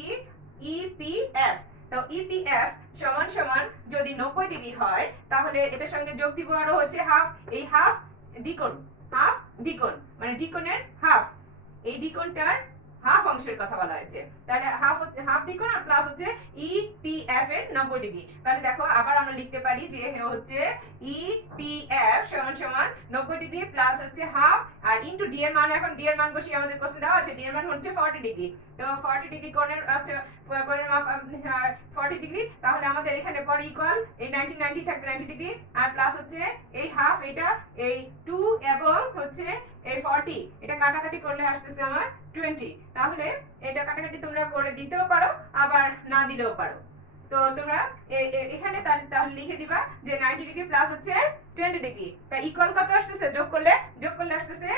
ইপিএফ, তো ইপিএফ সমান সমান যদি 90 ডিগ্রি হয় তাহলে এটার সঙ্গে যোগ দিব আরো হচ্ছে হাফ, এই হাফ দ্বিকোণ, হাফ দ্বিকোণ মানে দ্বিকোণের হাফ, এই দ্বিকোণটার হাফ অংশের কথা বলা হয়েছে, তাহলে হাফ দ্বিকোণ আর প্লাস হচ্ছে ইপিএফ এর 90 ডিগ্রি। তাহলে দেখো আবার আমরা লিখতে পারি যে হচ্ছে ইপিএফ সমান সমান 90 ডিগ্রি প্লাস হচ্ছে হাফ আর ইনটু ডি এর মান, এখন ডি এর মান বসিয়ে আমাদের প্রশ্ন দেওয়া আছে, ডি এর মান হচ্ছে 40 ডিগ্রি। তো 40 ডিগ্রি কোণের আচ্ছা কোণের মাপ 40 ডিগ্রি, তাহলে আমাদের এখানে পরে ইকুয়াল এই 90 থাকবে 90 ডিগ্রি আর প্লাস হচ্ছে এই হাফ, এটা এই 2 এবং হচ্ছে এই 40, এটা কাটাকাটি করলে আসতেছে আমার 20, তাহলে এটা কাটাকাটি তোমরা করে দিতেও পারো আবার না দিলেও পারো। তো তোমরা এখানে তাহলে লিখে দিবা যে 90 ডিগ্রি প্লাস হচ্ছে 20 ডিগ্রি, তাই ইকুয়াল কত আসতেছে? যোগ করলে আসতেছে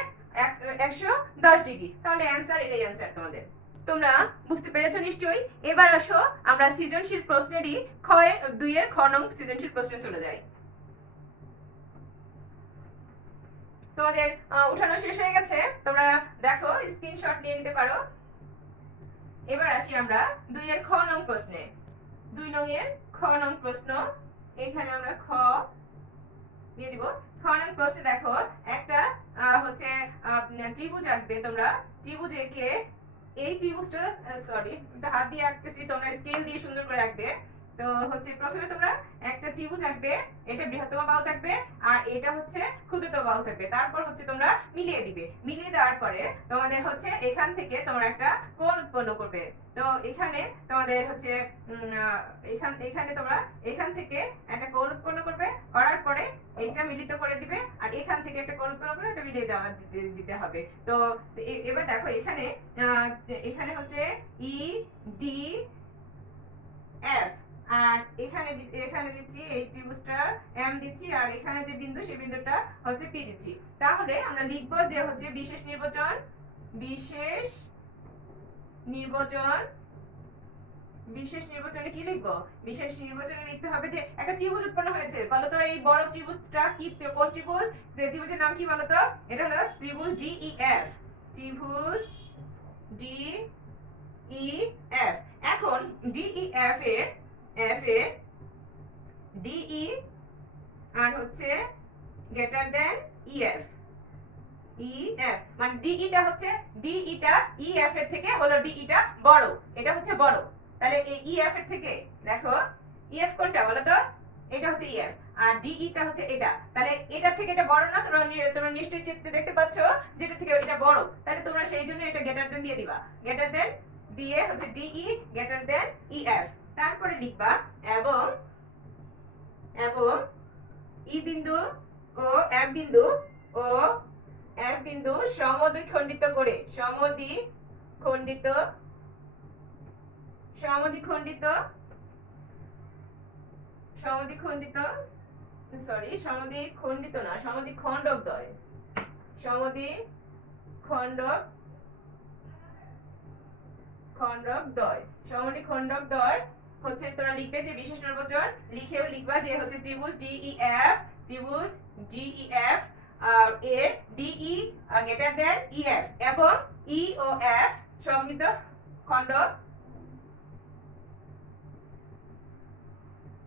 110 ডিগ্রি। তাহলে অ্যানসার, এটাই অ্যানসার তোমাদের। তোমরা বুঝতে পেরেছো নিশ্চয়ই। এবার আসো আমরা সৃজনশীল প্রশ্নেরই 2 এর খ নং সৃজনশীল প্রশ্নে চলে যাই। তোমাদের উঠানো শেষ হয়ে গেছে, তোমরা দেখো স্ক্রিনশট নিয়ে নিতে পারো। এবার আসি আমরা 2 এর খ নং প্রশ্নে। 2 নং এর খ নং প্রশ্ন, এখানে আমরা খ দিয়ে দিব। খ নং প্রশ্নে দেখো একটা হচ্ছে ত্রিভুজ আঁকবে তোমরা। ত্রিভুজ এঁকে এই ত্রিভুজটা সরি হাত দিয়ে আঁকতেছি, তোমরা স্কেল দিয়ে সুন্দর করে আঁকবে। তো হচ্ছে প্রথমে তোমরা একটা ত্রিভুজ আঁকবে, এটা বৃহত্তম বাহু থাকবে আর এটা হচ্ছে ক্ষুদ্রতম বাহু থাকবে। তারপর হচ্ছে তোমরা মিলিয়ে দিবে। মিলিয়ে দেওয়ার পরে তোমাদের হচ্ছে এখান থেকে তোমরা একটা কোণ উৎপন্ন করবে। তো এখানে তোমাদের হচ্ছে এখানে তোমরা এখান থেকে একটা কোণ উৎপন্ন করবে, করার পরে এটা মিলিত করে দিবে আর এখান থেকে একটা কোণ উৎপন্ন করে এটা মিলিয়ে দিতে হবে। তো এবার দেখো এখানে এখানে হচ্ছে ই ডি এফ, আর এখানে এখানে দিচ্ছি এই ত্রিভুজটা এম দিচ্ছি, আর এখানে যে বিন্দু সেই বিন্দুটা হচ্ছে পি দিচ্ছি। তাহলে আমরা লিখবো যে হচ্ছে বিশেষ নির্বাচন বিশেষ নির্বাচনে কি লিখবো? বিশেষ নির্বাচনে লিখতে হবে যে একটা ত্রিভুজ উৎপন্ন হয়েছে। বলো তো এই বড় ত্রিভুজটা কি, কোন ত্রিভুজ? ত্রিভুজের নাম কি বলো তো? এটা হলো ত্রিভুজ ডিইএফ। ত্রিভুজ ডিইএফ। এখন ডিইএফ এর ডিই আর হচ্ছে গ্রেটার দেন ইএফ। ইএফ মানে ডিইটা হচ্ছে ডিইটা ইএফ এর থেকে হলো ডিইটা বড়, এটা হচ্ছে বড়। তাহলে এই ইএফ এর থেকে দেখো ইএফ কোনটা বলো তো? এটা হচ্ছে ইএফ আর ডিইটা হচ্ছে এটা। তাহলে এটা থেকে এটা বড় না? তোমরা নিশ্চয়ই চিত্রে দেখতে পাচ্ছো যেটা থেকে এটা বড়। তাহলে তোমরা সেই জন্য এটা গ্রেটার দেন দিয়ে দিবা। গ্রেটার দেন দিয়ে হচ্ছে ডিই গ্রেটার দেন ইএফ। তারপরে লিখবা এবং ই বিন্দু ও এফ বিন্দু সমদ্বিখণ্ডিত করে সমদ্বিখণ্ডিত না সমদ্বিখণ্ডকদ্বয় সমদ্বিখণ্ডকদ্বয় হচ্ছে তোমরা লিখবে যে বিশেষ নির্বাচন, লিখেও লিখবা যে হচ্ছে ত্রিভুজ ডিইএফ এর ডিই গ্রেটার দেন ইএফ এবং ই ও এফ সমমিত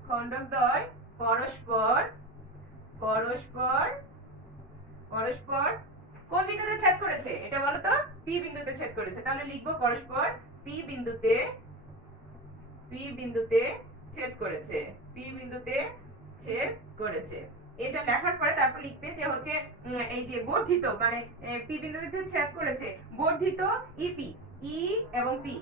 খণ্ডকদ্বয় পরস্পর কোন বিন্দুতে ছেদ করেছে? এটা বলো তো? পি বিন্দুতে ছেদ করেছে। তাহলে লিখবো পরস্পর পি বিন্দুতে ছেদ করেছে। এটা লেখার পরে তারপর লিখবে যে হচ্ছে এই যে বর্ধিত মানে পি বিন্দুতে ছেদ করেছে বর্ধিত ইপি, ই এবং পি।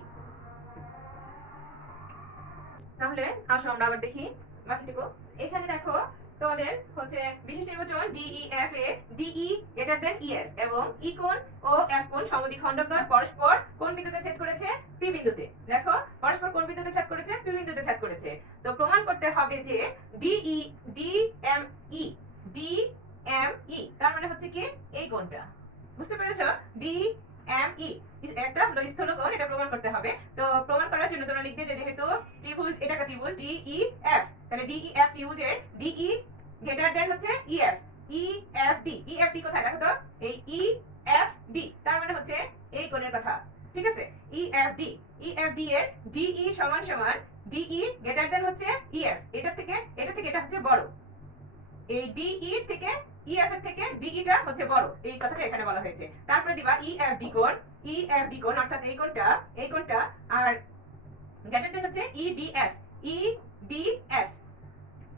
তাহলে আসো আমরা আবার দেখি বাকিটুকু। এখানে দেখো তোমাদের হচ্ছে বিশেষ নির্বাচন ডিইএফ এ ডিই গ্রেটার দেন ইএফ এবং ই কোণ ও এফ কোণ সমদ্বিখণ্ডকদ্বয় পরস্পর কোন বিন্দুতে ছেদ করেছে? পি বিন্দুতে। দেখো পরস্পর কোন বিন্দুতে ছেদ করেছে? পি বিন্দুতে ছেদ করেছে। তো প্রমাণ করতে হবে যে ডিএমই তার মানে হচ্ছে কি এই কোণটা। বুঝতে পেরেছো? ডিএমই একটা স্থূলকোণ, এটা প্রমাণ করতে হবে। তো প্রমাণ করার জন্য তোমরা লিখবে যে যেহেতু ত্রিভুজ এটা একটা ত্রিভুজ ডিইএফ, তাহলে ডিইএফ ত্রিভুজের ডিই গ্রেটার দেন হচ্ছে ইএফ। ইএফডি কোথায় দেখো তো? এই ইএফডি তার মানে হচ্ছে এই কোণের কথা। ঠিক আছে? ইএফডি এর ডিই সমান ডিই গ্রেটার দেন হচ্ছে ইএফ। এটা থেকে এটা হচ্ছে বড়। এই ডিই থেকে ইএফ এর থেকে ডিইটা হচ্ছে বড়, এই কথাটা এখানে বলা হয়েছে। তারপরে দিবা ইএফডি কোণ অর্থাৎ এই কোণটা আর গ্রেটার দেন হচ্ছে ইডিএফ।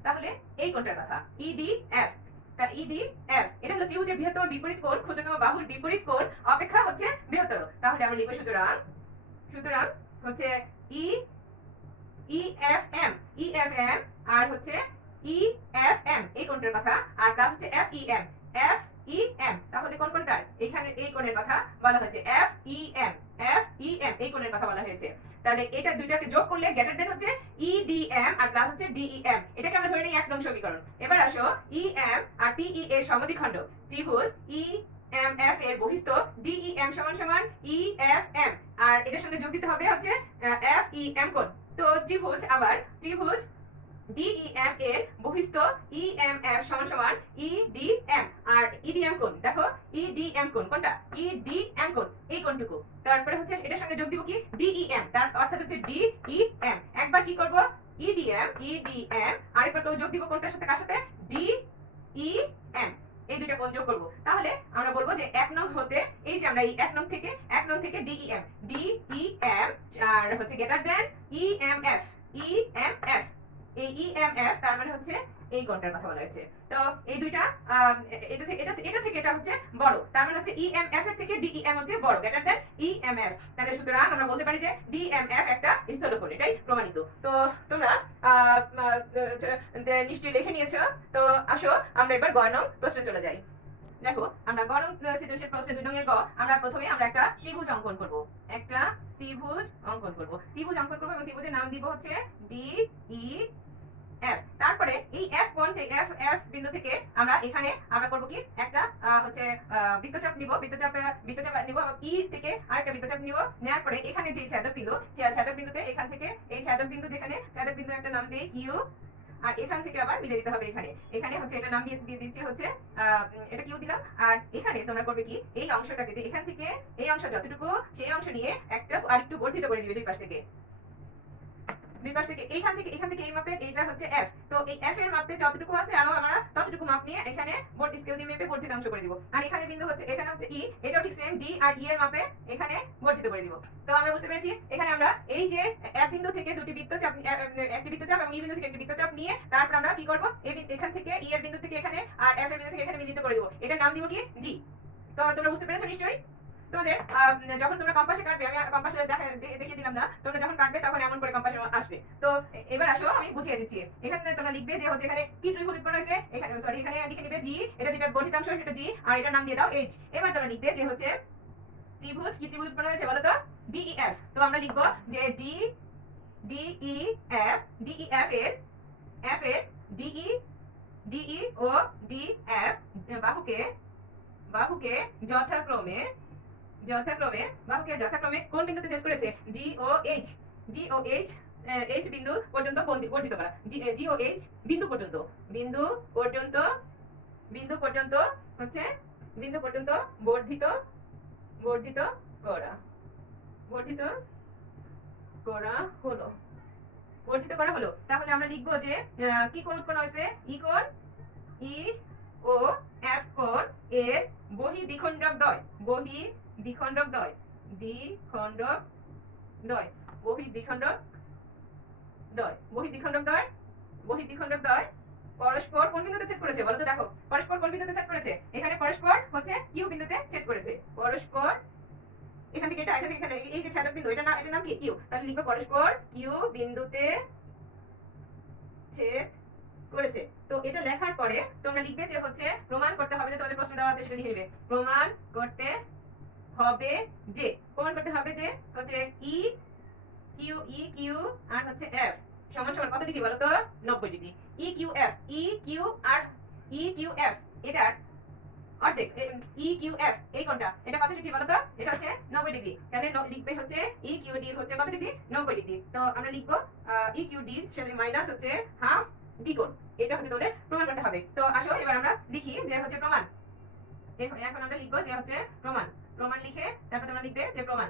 তাহলে এই কোণটার কথা ইডিএফ। তা ইডিএফ এটা হলো ত্রিভুজের বৃহত্তম বিপরীত কোণ ক্ষুদ্রতম বাহুর বিপরীত কোণ অপেক্ষা হচ্ছে বৃহত্তর। তাহলে আমরা লিখব সুতরাং হচ্ছে ইএফএম আর হচ্ছে ইএফএম এই কোণটার কথা, আর প্লাস হচ্ছে এফইএম। তাহলে কোন কোণটার? এখানে এই কোণের কথা বলা হয়েছে এফইএম এই কোণের কথা বলা হয়েছে। তাহলে এটা দুইটাকে যোগ করলে গ্রেটার দেন হচ্ছে ইডিএম আর প্লাস হচ্ছে ডিইএম। এটাকে আমরা ধরে নিই 1 নং সমীকরণ। এবার আসো ইএম আর পিই এর সমদ্বিখণ্ড ত্রিভুজ ইএমএফ এর বহিস্থ ডিইএম সমান ইএফএম আর এটার সঙ্গে যোগ দিতে হবে হচ্ছে এফইএম কোণ। তো ত্রিভুজ ডিইএম এর বহিস্থ ইএমএফ সমান ইডিএম আর ইডিএম কোণ। দেখো ইডিএম কোণ কোনটা? ইডিএম কোণ এই কোণটুকু। তারপরে হচ্ছে এটার সঙ্গে যোগ দিব কি ডিইএম, তার অর্থাৎ হচ্ছে ডিইএম। একবার কি করব ইডিএম আরেকবার তো যোগ দিব কোনটার সাথে? কার সাথে? ডিই কোণ যোগ করব, তাহলে আমরা বলবো যে 1 নং হতে এই যে আমরা এই 1 নং থেকে DEM আর হচ্ছে গ্রেটার দেন EMF এই EMF তার মানে হচ্ছে এই কোণটার কথা বলা হয়েছে। তো এই দুইটা এটা থেকে এটা হচ্ছে বড়, তার মানে হচ্ছে EMF এর থেকে DEM হচ্ছে বড়, গ্রেটার দেন EMF। তাহলে সুতরাং আমরা বলতে পারি যে DMF একটা স্থলকোণ, এটাই প্রমাণিত। তো তোমরা নিশ্চয়ই লিখে নিয়েছো। তো আসো আমরা এবার গ নং প্রশ্নে চলে যাই। দেখো আমরা গ নং সৃজনশীল প্রশ্নে 2 নং এর গ আমরা প্রথমে আমরা একটা ত্রিভুজ অঙ্কন করব, একটা ত্রিভুজ অঙ্কন করব এবং ত্রিভুজের নাম দিব হচ্ছে DEF। তারপরে এই F কোণ থেকে F বিন্দু থেকে আমরা করব কি একটা হচ্ছে বৃত্তচাপ নিব, বৃত্তচাপ নিব এবং E থেকে আরেকটা বৃত্তচাপ নিব। নেওয়ার পরে এখানে যে ছেদক বিন্দুতে এখান থেকে এই ছেদক বিন্দু একটা নাম দেই Q, আর এখান থেকে আবার মিলে দিতে হবে। এখানে হচ্ছে এটা নাম দিয়ে দিচ্ছি হচ্ছে এটা কিউ দিলাম। আর এখানে তোমরা করবে কি এই অংশটাকে এখান থেকে এই অংশ যতটুকু সেই অংশ নিয়ে একটা আরেকটু বর্ধিত করে দিবে দুই পাশ থেকে এখান থেকে এই মাপে এইটা হচ্ছে F। তো এই F এর মাপে যতটুকু আছে আরো আমরা ততটুকু মাপ নিয়ে এখানে বোর্ড স্কেল দিয়ে মেপে বর্ধিত অংশ করে দিব। আর এখানে বিন্দু হচ্ছে এখানে হচ্ছে E, এটাও ঠিক সেম D আর E এর মাপে এখানে বর্ধিত করে দিব। তো আমরা বুঝতে পেরেছি এখানে আমরা এই যে F বিন্দু থেকে দুটি বৃত্তচাপ একটি বৃত্তচাপ এবং E বিন্দু থেকে একটি বৃত্তচাপ নিয়ে তারপর আমরা কি করব এখান থেকে E এর বিন্দু থেকে এখানে আর F এর বিন্দু থেকে এখানে মিলিত করে দিব। এটার নাম দিব কি G। তো তোমরা বুঝতে পেরেছো নিশ্চয়ই। তোমাদের যখন তোমরা কম্পাসে কাটবে, আমি কম্পাসে দেখিয়ে দিলাম না, তোমরা যখন কাটবে তখন এমন করে কম্পাসে আসবে। তো এবার আসো আমি বুঝিয়ে দিচ্ছি। এখানে তোমরা লিখবে যে হচ্ছে এখানে কি ত্রিভুজ উৎপন্ন হয়েছে, এখানে লিখে নিবে জি, এটা যেটা বর্ধিতাংশ সেটা জি, আর এটার নাম দিয়ে দাও H। এবার তোমরা লিখবে যে হচ্ছে ত্রিভুজ উৎপন্ন হয়েছে বলো তো DEF। তো আমরা লিখবো যে DEF এর DE ও DF বাহুকে যথাক্রমে কোন বিন্দুতে ছেদ করেছে? G ও H H বিন্দু পর্যন্ত বর্ধিত করা। G ও H বিন্দু পর্যন্ত হচ্ছে বিন্দু পর্যন্ত বর্ধিত করা হলো। তাহলে আমরা লিখবো যে কি কোণ উৎপন্ন হয়েছে? E ও F কোণ এর বহিঃদ্বিখণ্ডক দ্বয় পরস্পর কোন বিন্দুতে ছেদ করেছে বলো তো? দেখো পরস্পর কোন বিন্দুতে ছেদ করেছে? এখানে পরস্পর হচ্ছে কিউ বিন্দুতে ছেদ করেছে। পরস্পর এখান থেকে এখানে এই যে ছেদক বিন্দু এটার নাম কি? কিউ। তাহলে লিখবো পরস্পর কিউ বিন্দুতে ছেদ করেছে। তো এটা লেখার পরে তোমরা লিখবে যে হচ্ছে প্রমাণ করতে হবে যে তোমাদের প্রশ্ন দেওয়া আছে সেটা লিখে নেবে। প্রমাণ করতে হবে যে হচ্ছে ই কিউ আর হচ্ছে F সমান কত ডিগ্রি বলো তো? 90 ডিগ্রি। ই কিউ এফ এটার অর্ধেক EQF এই কোণটা এটা কত ডিগ্রি বলো তো? এটা হচ্ছে 90 ডিগ্রি। তাহলে লিখবে হচ্ছে EQD হচ্ছে কত ডিগ্রি? 90 ডিগ্রি। তো আমরা লিখবো EQD সেটা মাইনাস হচ্ছে হাফ ডি কোণ। এটা হচ্ছে তোমাদের প্রমাণ করতে হবে। তো আসো এবার আমরা লিখি যে হচ্ছে প্রমাণ। এখন আমরা লিখবো যে হচ্ছে প্রমাণ লিখে তারপর তোমরা লিখবে যে প্রমাণ।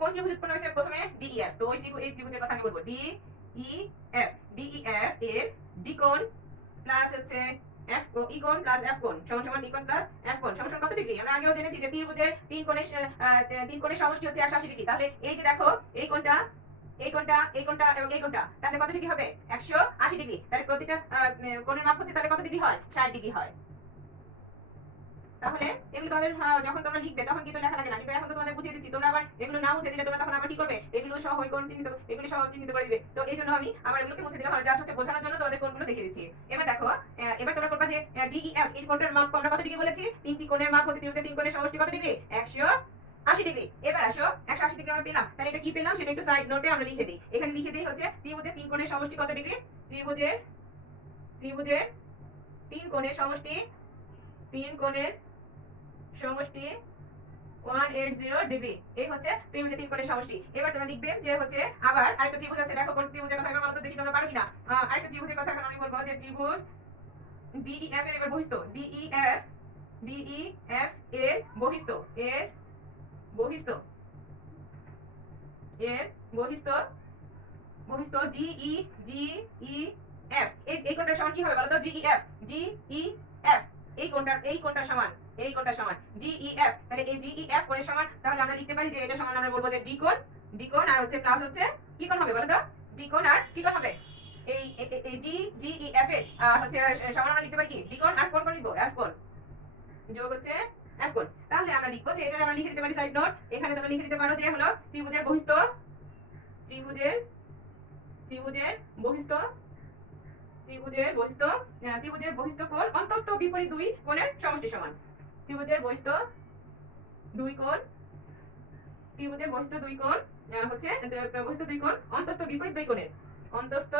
কোন ত্রিভুজ উৎপন্ন হয়েছে? প্রথমে DEF। তো এই ত্রিভুজের কথা আমি বলবো DEF এর ডি কোণ প্লাস হচ্ছে F ই কোণ প্লাস F কোণ সমান ডি কোণ প্লাস F কোণ সমান কত ডিগ্রি? আমরা আগেও জেনেছি যে ত্রিভুজের তিন কোণের সমষ্টি হচ্ছে 180 ডিগ্রি। তাহলে এই যে দেখো এই কোণটা এবং এই কোণটা তাহলে কত ডিগ্রি হবে? 180 ডিগ্রি। তাহলে প্রতিটা কোণের মাপ হচ্ছে তাহলে কত ডিগ্রি হয়? 60 ডিগ্রি হয়। তাহলে এগুলো তোমাদের যখন তোমরা লিখবে তখন কিন্তু লেখা লাগে না, কিন্তু এখন তো তোমাদের বুঝিয়ে দিচ্ছি। তোমরা আবার এগুলো না মুছে দিলে তোমরা তখন আবার কি করবে? এগুলো সহ চিহ্নিত করে দিবে। তো এই জন্য আমি আবার এগুলোকে মুছে দিলাম, জাস্ট হচ্ছে বোঝানোর জন্য তোমাদের কোণগুলো দেখিয়ে দিচ্ছি। এবার দেখো এবার তোমরা করবা যে DEF এই কোণটার মাপ আমরা কত ডিগ্রি বলেছি? তিনটি কোণের মাপ হচ্ছে তিন কোণের সমষ্টি কত ডিগ্রি? 180 ডিগ্রি। এবার আসো 180 ডিগ্রি আমরা পেলাম, তাহলে এটা কি পেলাম সেটা একটু সাইড নোটে আমরা লিখে দিই। এখানে লিখে দেই হচ্ছে ত্রিভুজের তিন কোণের সমষ্টি কত ডিগ্রি? ত্রিভুজের তিন কোণের সমষ্টি 180 ডিগ্রি। এই হচ্ছে ত্রিভুজের তিন কোণের সমষ্টি। এবার তোমরা লিখবে যে হচ্ছে আবার আরেকটা ত্রিভুজ আছে। দেখো কোন ত্রিভুজের কথা বলো তো দেখি তোমরা পারো কিনা। আরেকটা ত্রিভুজের কথা এখন আমি বলবো যে ত্রিভুজ DEF এর এবার বহিস্থ DEF এর বহিস্থ GEF এই কোণটার সমান কি হবে বলো তো? GEF এই কোণটার সমান, এই কোণটার সমান GEF। তাহলে এই GEF কোণের সমান, তাহলে আমরা লিখতে পারি যে এটা সমান আমরা বলবো যে ডি কোণ আর হচ্ছে প্লাস হচ্ছে কি কোণ হবে বলো তো? ডি কোণ আর কি কোণ হবে? এই GEF এর হচ্ছে সমান আমরা লিখতে পারি কি? ডি কোণ আর কোণ লিখবো F কোণ যোগ হচ্ছে F কোণ। তাহলে আমরা লিখবো যে এটা আমরা লিখে দিতে পারি সাইড নোট। এখানে তোমরা লিখে দিতে পারো যে হলো ত্রিভুজের বহিস্থ ত্রিভুজের ত্রিভুজের বহিস্থ ত্রিভুজের বহিস্থ কোণ অন্তস্থ বিপরীত দুই কোণের সমষ্টি সমান। ত্রিভুজের বহিস্থ দুই কোণ ত্রিভুজের বহিস্থ দুই কোণ হচ্ছে বহিস্থ দুই কোণ অন্তস্থ বিপরীত দুই কোণের অন্তস্থ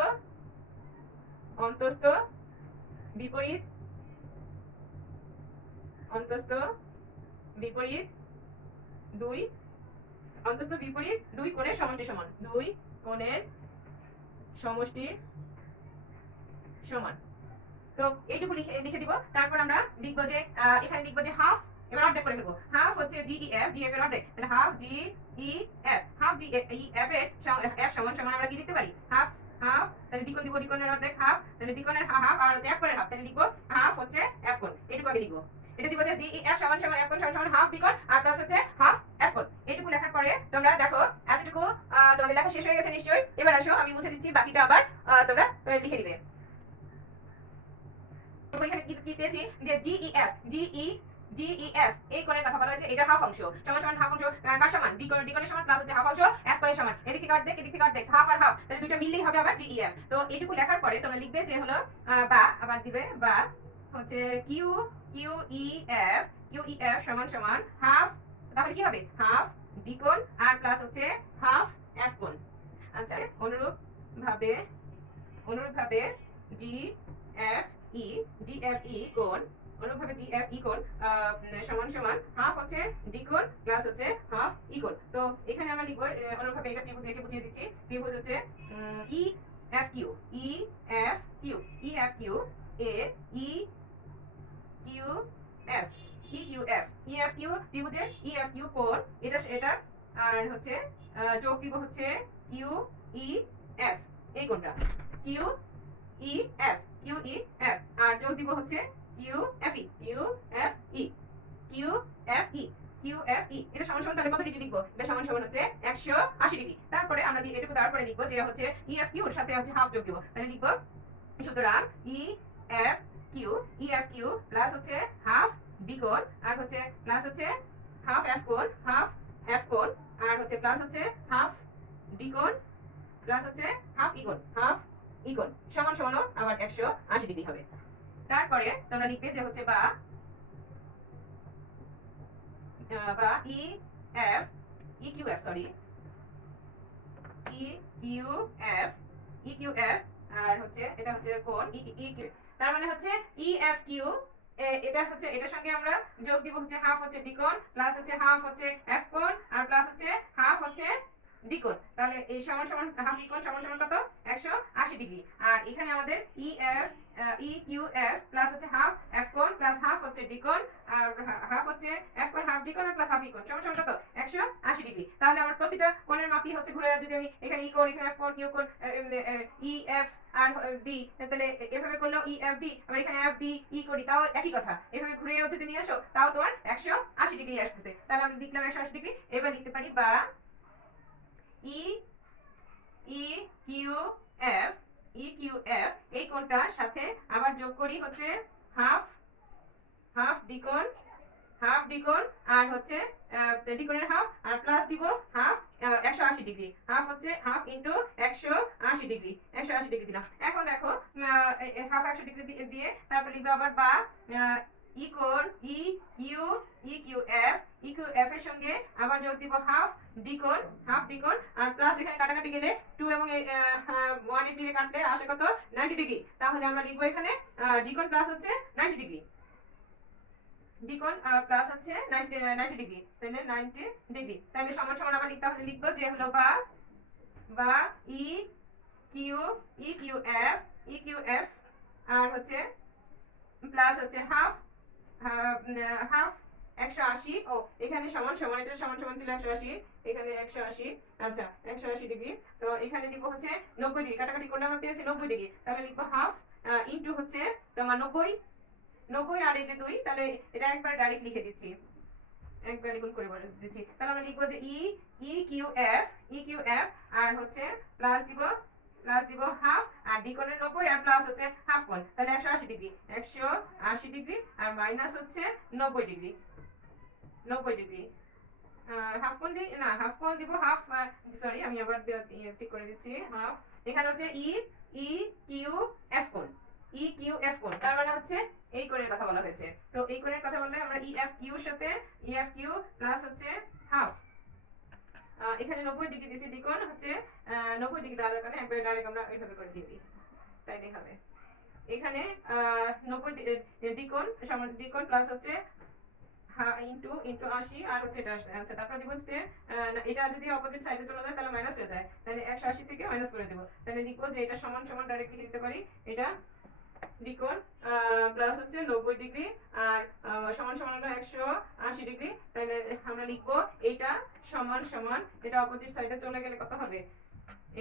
অন্তস্থ বিপরীত অন্তস্থ বিপরীত দুই অন্তস্থ বিপরীত দুই কোণের সমষ্টি সমান। দুই কোণের সমষ্টি সমান। তো এইটুকু লিখে দিব। তারপর আমরা লিখবো যে এখানে লিখবো যে হাফ, এবার অর্ধেক করে ফেলবো। হাফ হচ্ছে GEF এর অর্ধেক, তাহলে হাফ GEF এর F সমান সমান আমরা কি লিখতে পারি? হাফ হাফ, তাহলে দ্বিগুণ দিব, দ্বিগুণের অর্ধেক হাফ, তাহলে দ্বিগুণের হাফ আর হচ্ছে F কোণের হাফ, তাহলে লিখবো হাফ হচ্ছে F কোণ। এটুকু আগে লিখবো। এটা দিব যে GEF সমান সমান F কোণ সমান সমান হাফ দ্বিগুণ আর প্লাস হচ্ছে হাফ F কোণ। এটুকু লেখার পরে তোমরা দেখো এতটুকু তোমাদের লেখা শেষ হয়ে গেছে নিশ্চয়ই। এবার আসো আমি মুছে দিচ্ছি, বাকিটা আবার তোমরা লিখে দিবে। এখানে কি পেয়েছি যে GEF এই কোণের কথা বলা হয়েছে, এটা হাফ অংশ সমান সমান হাফ অংশ কার সমান? ডি কোণের সমান প্লাস হচ্ছে হাফ অংশ F কোণের সমান। এদিকে কাট দেখ, এদিকে কাট দেখ, হাফ আর হাফ, তাহলে দুটো মিললেই হবে আবার GEF। তো এইটুকু লেখার পরে তোমরা লিখবে যে হলো বা আবার দিবে বা হচ্ছে QEF সমান সমান হাফ, তাহলে কি হবে? হাফ ডি কোণ আর প্লাস হচ্ছে হাফ F কোণ। আচ্ছা, অনুরূপ ভাবে GFE কোণ অনুরূপভাবে GFE কোণ সমান সমান হাফ হচ্ছে ডি কোণ প্লাস হচ্ছে হাফ ই কোণ। তো এখানে আমরা লিখবো অনুরূপভাবে এটা ত্রিভুজ একে বুঝিয়ে দিচ্ছি। ত্রিভুজ হচ্ছে EFQ এ EQF ত্রিভুজের EFQ কোণ এটার আর হচ্ছে যোগ দিব হচ্ছে QEF এই কোণটা QEF আর যোগ দিব হচ্ছে QFE এটা সমান সমান, তাহলে কত ডিগ্রি লিখবো? এটা সমান সমান হচ্ছে 180 ডিগ্রি। তারপরে আমরা এটুকু তারপরে লিখবো যে হচ্ছে EFQ এর সাথে হচ্ছে হাফ যোগ দিব, তাহলে লিখবো সুতরাং EFQ প্লাস হচ্ছে হাফ ডি কোণ আর হচ্ছে প্লাস হচ্ছে হাফ F কোণ আর হচ্ছে প্লাস হচ্ছে হাফ ডি কোণ প্লাস হচ্ছে হাফ ই কোণ সমান সমান আবার 180 ডিগ্রি হবে। তারপরে তোমরা লিখবে যে হচ্ছে বা EQF আর হচ্ছে এটা হচ্ছে কোণ EQ। তার মানে হচ্ছে EFQ এটা হচ্ছে এটার সঙ্গে আমরা যোগ দিব হচ্ছে হাফ হচ্ছে ডি কোণ প্লাস হচ্ছে হাফ হচ্ছে F কোণ আর প্লাস হচ্ছে হাফ হচ্ছে ডি কোণ, তাহলে এই সমান সমান হাফ ই কোণ সমান সমান কত? 180 ডিগ্রি। আর এখানে আমাদের EQF প্লাস হচ্ছে হাফ F কোণ প্লাস হাফ হচ্ছে ডি কোণ আর হাফ হচ্ছে F কোণ হাফ ডি কোণ আর প্লাস হাফ ই কোণ সমান সমান কত? 180 ডিগ্রি। তাহলে আমার প্রতিটা কোণের মাপই হচ্ছে ঘুরে, যদি আমি এখানে ই কোণ, এখানে F কোণ, কিউ কোণ, EF আর B, তাহলে এভাবে করলেও EFB, আমরা এখানে FB ই করি তাও একই কথা। এভাবে ঘুরে যদি নিয়ে আসো তাও তোমার 180 ডিগ্রি আসতেছে। তাহলে আমি লিখলাম 180 ডিগ্রি। এবার লিখতে পারি বা EQF এই কোণটার সাথে আবার যোগ করি হচ্ছে হাফ ডি কোণ আর হচ্ছে ডি কোণের হাফ আর প্লাস দিব হাফ 180 ডিগ্রি। হাফ হচ্ছে হাফ ইনটু 180 ডিগ্রি, 180 ডিগ্রি দিলাম। এখন দেখো হাফ 180 ডিগ্রি দিয়ে তারপর লিখবো আবার বা ই কোণ EQF এর সঙ্গে আবার যোগ দিব হাফ ডি কোণ আর প্লাস এখানে কাটাকাটি গেলে 2 এবং 180 এ কাটলে আসে কত? 90 ডিগ্রি। তাহলে আমরা লিখবো এখানে ডি কোণ প্লাস হচ্ছে 90 ডিগ্রি, ডি কোণ প্লাস হচ্ছে 90 ডিগ্রি, তাহলে 90 ডিগ্রি। তাহলে সমান সমান আবার তাহলে লিখবো যে হলো বা EQF আর হচ্ছে প্লাস হচ্ছে হাফ 180 ও এখানে সমান সমান, এটা সমান সমান ছিল 180, এখানে 180। আচ্ছা 180 ডিগ্রি। তো এখানে দিব হচ্ছে 90 ডিগ্রি, কাটাকাটি করলে আমরা পেয়েছি 90 ডিগ্রি, তাহলে লিখবো হাফ ইনটু হচ্ছে তোমার 90 90 আর এই যে 2, তাহলে এটা একবার ডাইরেক্ট লিখে দিচ্ছি, একবার গুণ করে বলে দিচ্ছি। তাহলে আমরা লিখবো যে ই কিউ এফ আর হচ্ছে প্লাস দিব হাফ, আর ডি কোণের 90 আর প্লাস হচ্ছে হাফ কোণ, তাহলে 180 ডিগ্রি, 180 ডিগ্রি আর মাইনাস হচ্ছে 90 ডিগ্রি, 90 ডিগ্রি। হাফ কোণ দি না, হাফ কোণ দিব হাফ, সরি আমি আবার ঠিক করে দিচ্ছি হাফ। এখানে হচ্ছে ই কিউ এফ কোণ, ই কিউ এফ কোণ, তার মানে হচ্ছে এই কোণের কথা বলা হয়েছে। তো এই কোণের কথা বললে আমরা ই এফ কিউ এর সাথে ই এফ কিউ প্লাস হচ্ছে হাফ, এখানে 90 ডিগ্রি দিছি, ডি কোণ হচ্ছে 90 ডিগ্রি দেওয়ার কারণে একবার ডাইরেক্ট আমরা এইভাবে করে দিয়ে দিই, তাই দেখাবে। এখানে 90 ডি কোণ সমান ডি কোণ প্লাস হচ্ছে ইনটু 80 আর হচ্ছে এটা আসছে। আচ্ছা, তারপর দিব হচ্ছে এটা যদি অপোজিট সাইডে চলে যায় তাহলে মাইনাস হয়ে যায়, তাহলে 180 থেকে মাইনাস করে দেব, তাহলে লিখবো যে এটা সমান সমান ডাইরেক্ট লিখে দিতে পারি, এটা দ্বিকোণ প্লাস হচ্ছে 90 ডিগ্রি আর সমান সমান হলো 180 ডিগ্রি, তাহলে আমরা লিখবো এইটা সমান সমান, এটা অপোজিট সাইডে চলে গেলে কত হবে,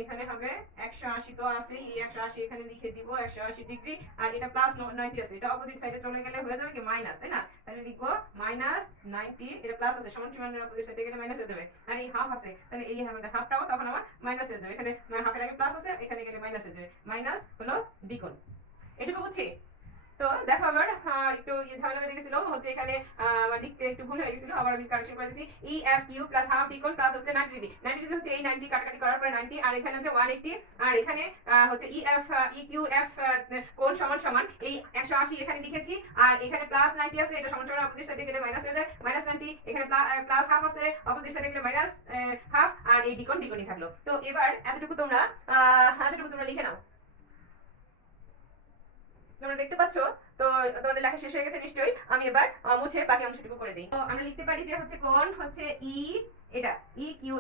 এখানে হবে 180, তো আছে এই 180 এখানে লিখে দিব 180 ডিগ্রি, আর এটা প্লাস 90 আছে, এটা অপোজিট সাইডে চলে গেলে হয়ে যাবে কি মাইনাস, তাই না? তাহলে লিখবো মাইনাস 90, এটা প্লাস আছে সমান সমান অপোজিট সাইডে গেলে মাইনাস হয়ে যাবে, আর এই হাফ আছে তাহলে এই হাফটাও তখন আমার মাইনাস হয়ে যাবে, এখানে হাফের আগে প্লাস আছে এখানে গেলে মাইনাস হয়ে যাবে, মাইনাস হলো দ্বিগুণ। এটুকু বুঝছি? তো দেখো আবার একটু ঝামেলা হয়ে গেছিল, হচ্ছে এখানে আমার লিখতে একটু ভুল হয়ে গেছিল, আবার আমি কারেকশন করে দিয়েছি। E F Q plus half ডিকোণ প্লাস হচ্ছে 90 ডিগ্রি, 90 ডিগ্রি হচ্ছে এই 90 কাটাকাটি করার পরে 90, আর এখানে হচ্ছে 180, আর এখানে হচ্ছে E F E Q F কোণ সমান সমান এই 180 এখানে লিখেছি, আর এখানে প্লাস 90 আছে, এটা সমান সমান অপোজিট সাইডে গেলে মাইনাস হয়ে যায়, মাইনাস 90, এখানে প্লাস হাফ আছে অপোজিট সাইডে গেলে মাইনাস হাফ, আর এই ডিকোণই থাকলো। তো এবার এতটুকু তোমরা লিখে নাও। তোমরা দেখতে পাচ্ছ তো তোমাদের লেখা শেষ হয়ে গেছে নিশ্চয়ই, আমি এবার মুছে বাকি অংশটুকু করে দিই। তো আমরা লিখতে পারি যে হচ্ছে কোণ হচ্ছে এটা ই কিউ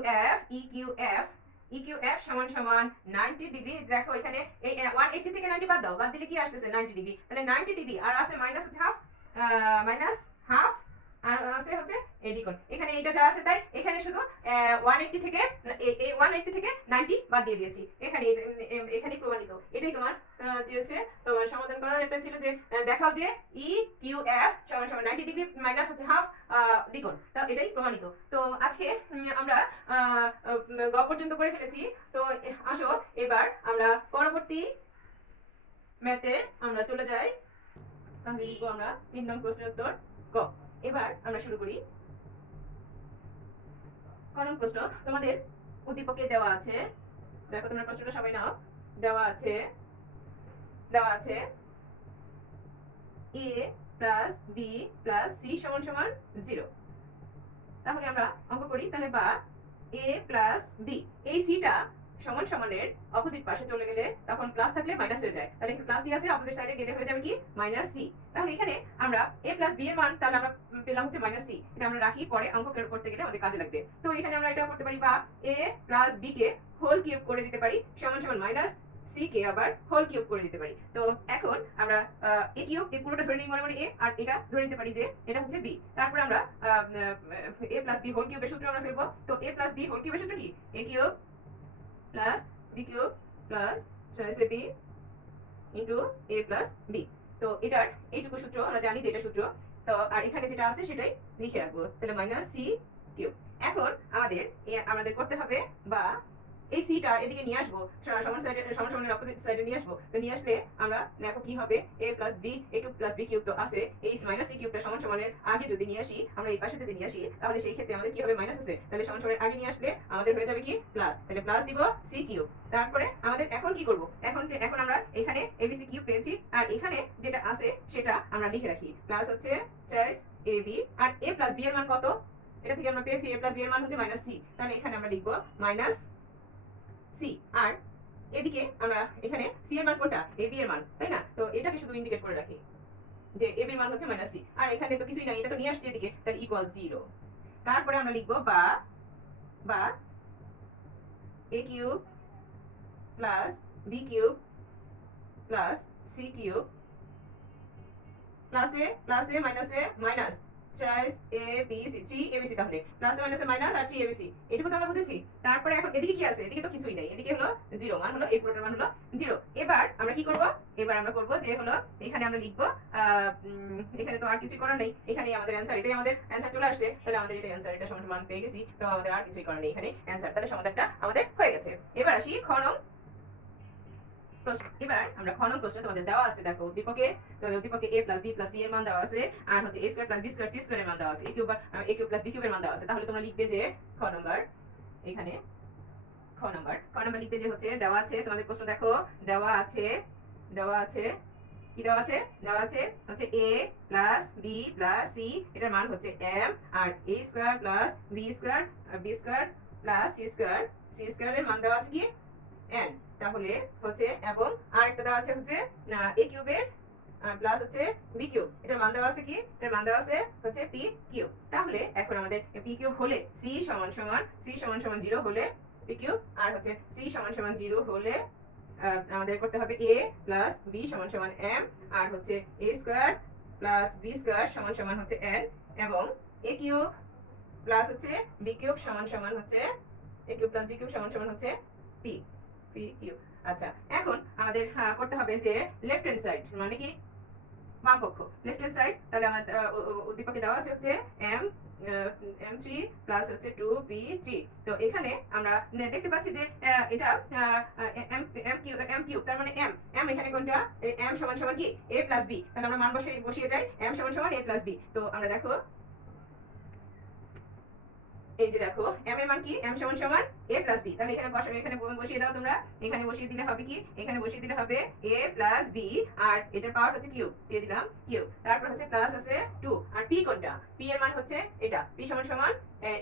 এফ সমান সমান 90 ডিগ্রি। দেখো এখানে এই 180 থেকে 90 বাদ দাও, বাদ দিলে কি আসতেছে 90 ডিগ্রি, তাহলে 90 ডিগ্রি আর আছে মাইনাস হচ্ছে হাফ, মাইনাস আর আছে হচ্ছে এডি কোণ, এখানে এইটা যা আছে তাই এখানে শুধু 180 থেকে এই 180 থেকে 90 বাদ দিয়ে দিয়েছি, এখানেই প্রমাণিত। এটাই তোমার দিয়েছে, তোমার সমাধান করার একটা ছিল যে দেখাও যে ই কিউ এফ সমান সমান 90 ডিগ্রি মাইনাস হচ্ছে হাফ দ্বিগুণ, তো এটাই প্রমাণিত। তো আজকে আমরা গ পর্যন্ত করে ফেলেছি। তো আসো এবার আমরা পরবর্তী ম্যাথে আমরা চলে যাই, তাহলে লিখবো আমরা 3 নং প্রশ্নের উত্তর গ। এবার আমরা শুরু করি। ক নং প্রশ্ন তোমাদের উদ্দীপকে দেওয়া আছে, দেখো তোমরা প্রশ্নটা সবাই নাও, দেওয়া আছে a plus b plus c সমান সমান 0। তাহলে আমরা অঙ্ক করি, তাহলে বা a প্লাস b, এই c টা সমান সমানের অপোজিট পাশে চলে গেলে তখন প্লাস থাকলে মাইনাস হয়ে যায়, তাহলে প্লাস সি আছে অপোজিট সাইডে গেলে হয়ে যাবে কি মাইনাস সি। তাহলে এখানে আমরা a প্লাস b এর মান তাহলে আমরা পেলাম হচ্ছে মাইনাস সি, এটা আমরা রাখি, পরে অঙ্ক করতে গেলে আমাদের কাজে লাগবে। তো এখানে আমরা এটা করতে পারি, বা a প্লাস b কে হোল কিউব করে দিতে পারি সমান সমান মাইনাস সি কে আবার হোল কিউব করে দিতে পারি। তো এখন আমরা এ কিউব, এই পুরোটা ধরে নিই মনে মনে a, আর এটা ধরে নিতে পারি যে এটা হচ্ছে b। তারপর আমরা a প্লাস b হোল কিউবের সূত্র আমরা ফেলবো। তো a প্লাস b হোল কিউবের সূত্র কি, a cube plus B cube plus b into a plus b। তো এটার এইটুকু সূত্র আমরা জানি যে এটা সূত্র, তো আর এখানে যেটা আছে সেটাই লিখে রাখবো, তাহলে মাইনাস সি কিউব। এখন আমাদের করতে হবে, বা এই সিটা এদিকে নিয়ে আসবো, সমানের অপোজিট সাইডে নিয়ে আসবো। তো নিয়ে আসলে আমরা দেখো কি হবে, a plus b a cube plus b cube তো আছে, এই মাইনাস সি কিউবটা সমানের আগে যদি নিয়ে আসি, আমরা এই পাশে যদি নিয়ে আসি, তাহলে সেই ক্ষেত্রে আমাদের কি হবে, মাইনাস আছে, তাহলে সমানের আগে নিয়ে আসলে আমাদের হয়ে যাবে কি প্লাস, তাহলে প্লাস দিব সি কিউব। তারপরে আমাদের এখন কি করব, এখন আমরা এখানে abc কিউব পেয়েছি, আর এখানে যেটা আছে সেটা আমরা লিখে রাখি, প্লাস হচ্ছে চয়েস ab, আর a প্লাস b এর মান কত, এটা থেকে আমরা পেয়েছি a প্লাস b এর মান হচ্ছে মাইনাস সি, তাহলে এখানে আমরা লিখবো মাইনাস সি। আর এদিকে আমরা এখানে সি এর মান কোনটা, এ বি এর মান, তাই না? তো এটাকে শুধু ইন্ডিকেট করে রাখি যে এ বি এর মান হচ্ছে মাইনাস সি, আর এখানে তো কিছুই নাই, এটা তো নিয়ে আসছে এদিকে, তাহলে ইকুয়াল 0। তারপরে আমরা লিখবো বা A cube plus B cube plus C cube প্লাসে মাইনাসে minus thrice A B C 3 ABC, তাহলে প্লাস মাইনাসে মাইনাস আর 3 ABC, এটুকু তো আমরা বুঝেছি। তারপরে এখন এদিকে কি আছে? এদিকে তো কিছুই নেই, এদিকে হলো 0, মান হলো এই পুরোটার মান হলো 0। এবার আমরা কি করব? এবার আমরা করব যে হলো এখানে আমরা লিখব এখানে তো আর কিছু করার নেই, এখানেই আমাদের অ্যানসার, এটাই আমাদের অ্যানসার চলে আসছে, তাহলে আমাদের এটা অ্যানসার, এটা সমান পেয়ে গেছি, তো আমাদের আর কিছুই করার নেই, এখানে অ্যানসার, তাহলে সমাধানটা আমাদের হয়ে গেছে। এবার আসি খ নং প্রশ্ন। এবার আমরা খ নং প্রশ্ন, তোমাদের দেওয়া আছে, দেখো উদ্দীপকে, তোমাদের উদ্দীপকে a plus b plus c এর মান দেওয়া আছে, আর হচ্ছে a square plus b square c square এর মান দেওয়া আছে, a cube plus b cube এর মান দেওয়া আছে। তাহলে তোমরা লিখবে যে খ নাম্বার, এখানে খ নাম্বার লিখবে যে হচ্ছে দেওয়া আছে, তোমাদের প্রশ্ন দেখো দেওয়া আছে, কি দেওয়া আছে? দেওয়া আছে হচ্ছে a plus b plus c, এটার মান হচ্ছে m, আর a square plus b square plus c square এর মান দেওয়া আছে কি n। তাহলে হচ্ছে এবং আরেকটা দেওয়া আছে হচ্ছে a কিউবের প্লাস হচ্ছে b কিউব, এটার মান দেওয়া আছে কি? এটার মান দেওয়া আছে হচ্ছে p কিউব। তাহলে এখন আমাদের p কিউব হলে c সমান সমান 0 হলে p কিউব, আর হচ্ছে c সমান সমান 0 হলে আমাদের করতে হবে a প্লাস b সমান সমান m, আর হচ্ছে a square plus b square সমান সমান হচ্ছে n, এবং a কিউব প্লাস হচ্ছে b কিউব সমান সমান হচ্ছে a cube plus b cube সমান সমান হচ্ছে p কিউব। আচ্ছা, এখন আমাদের করতে হবে যে লেফট হ্যান্ড সাইড, মানে কি বাম পক্ষ, লেফট হ্যান্ড সাইড। তাহলে আমাদের উদ্দীপকে দেওয়া আছে হচ্ছে m m3 প্লাস হচ্ছে 2b3। তো এখানে আমরা দেখতে পাচ্ছি যে এটা m কিউব, তার মানে m এখানে কোনটা? m সমান সমান কি a প্লাস b, তাহলে আমরা মান বসিয়ে যাই, m সমান সমান a প্লাস b। তো আমরা দেখো এই যে দেখো m এর মান কি? m সমান সমান a প্লাস b, তাহলে এখানে বসিয়ে দাও তোমরা, এখানে বসিয়ে দিলে হবে কি? এখানে বসিয়ে দিলে হবে a প্লাস b, আর এটার পাওয়ার হচ্ছে কিউব, দিয়ে দিলাম কিউব, তারপর হচ্ছে প্লাস আছে 2, আর p কোনটা? p এর মান হচ্ছে এটা, p সমান সমান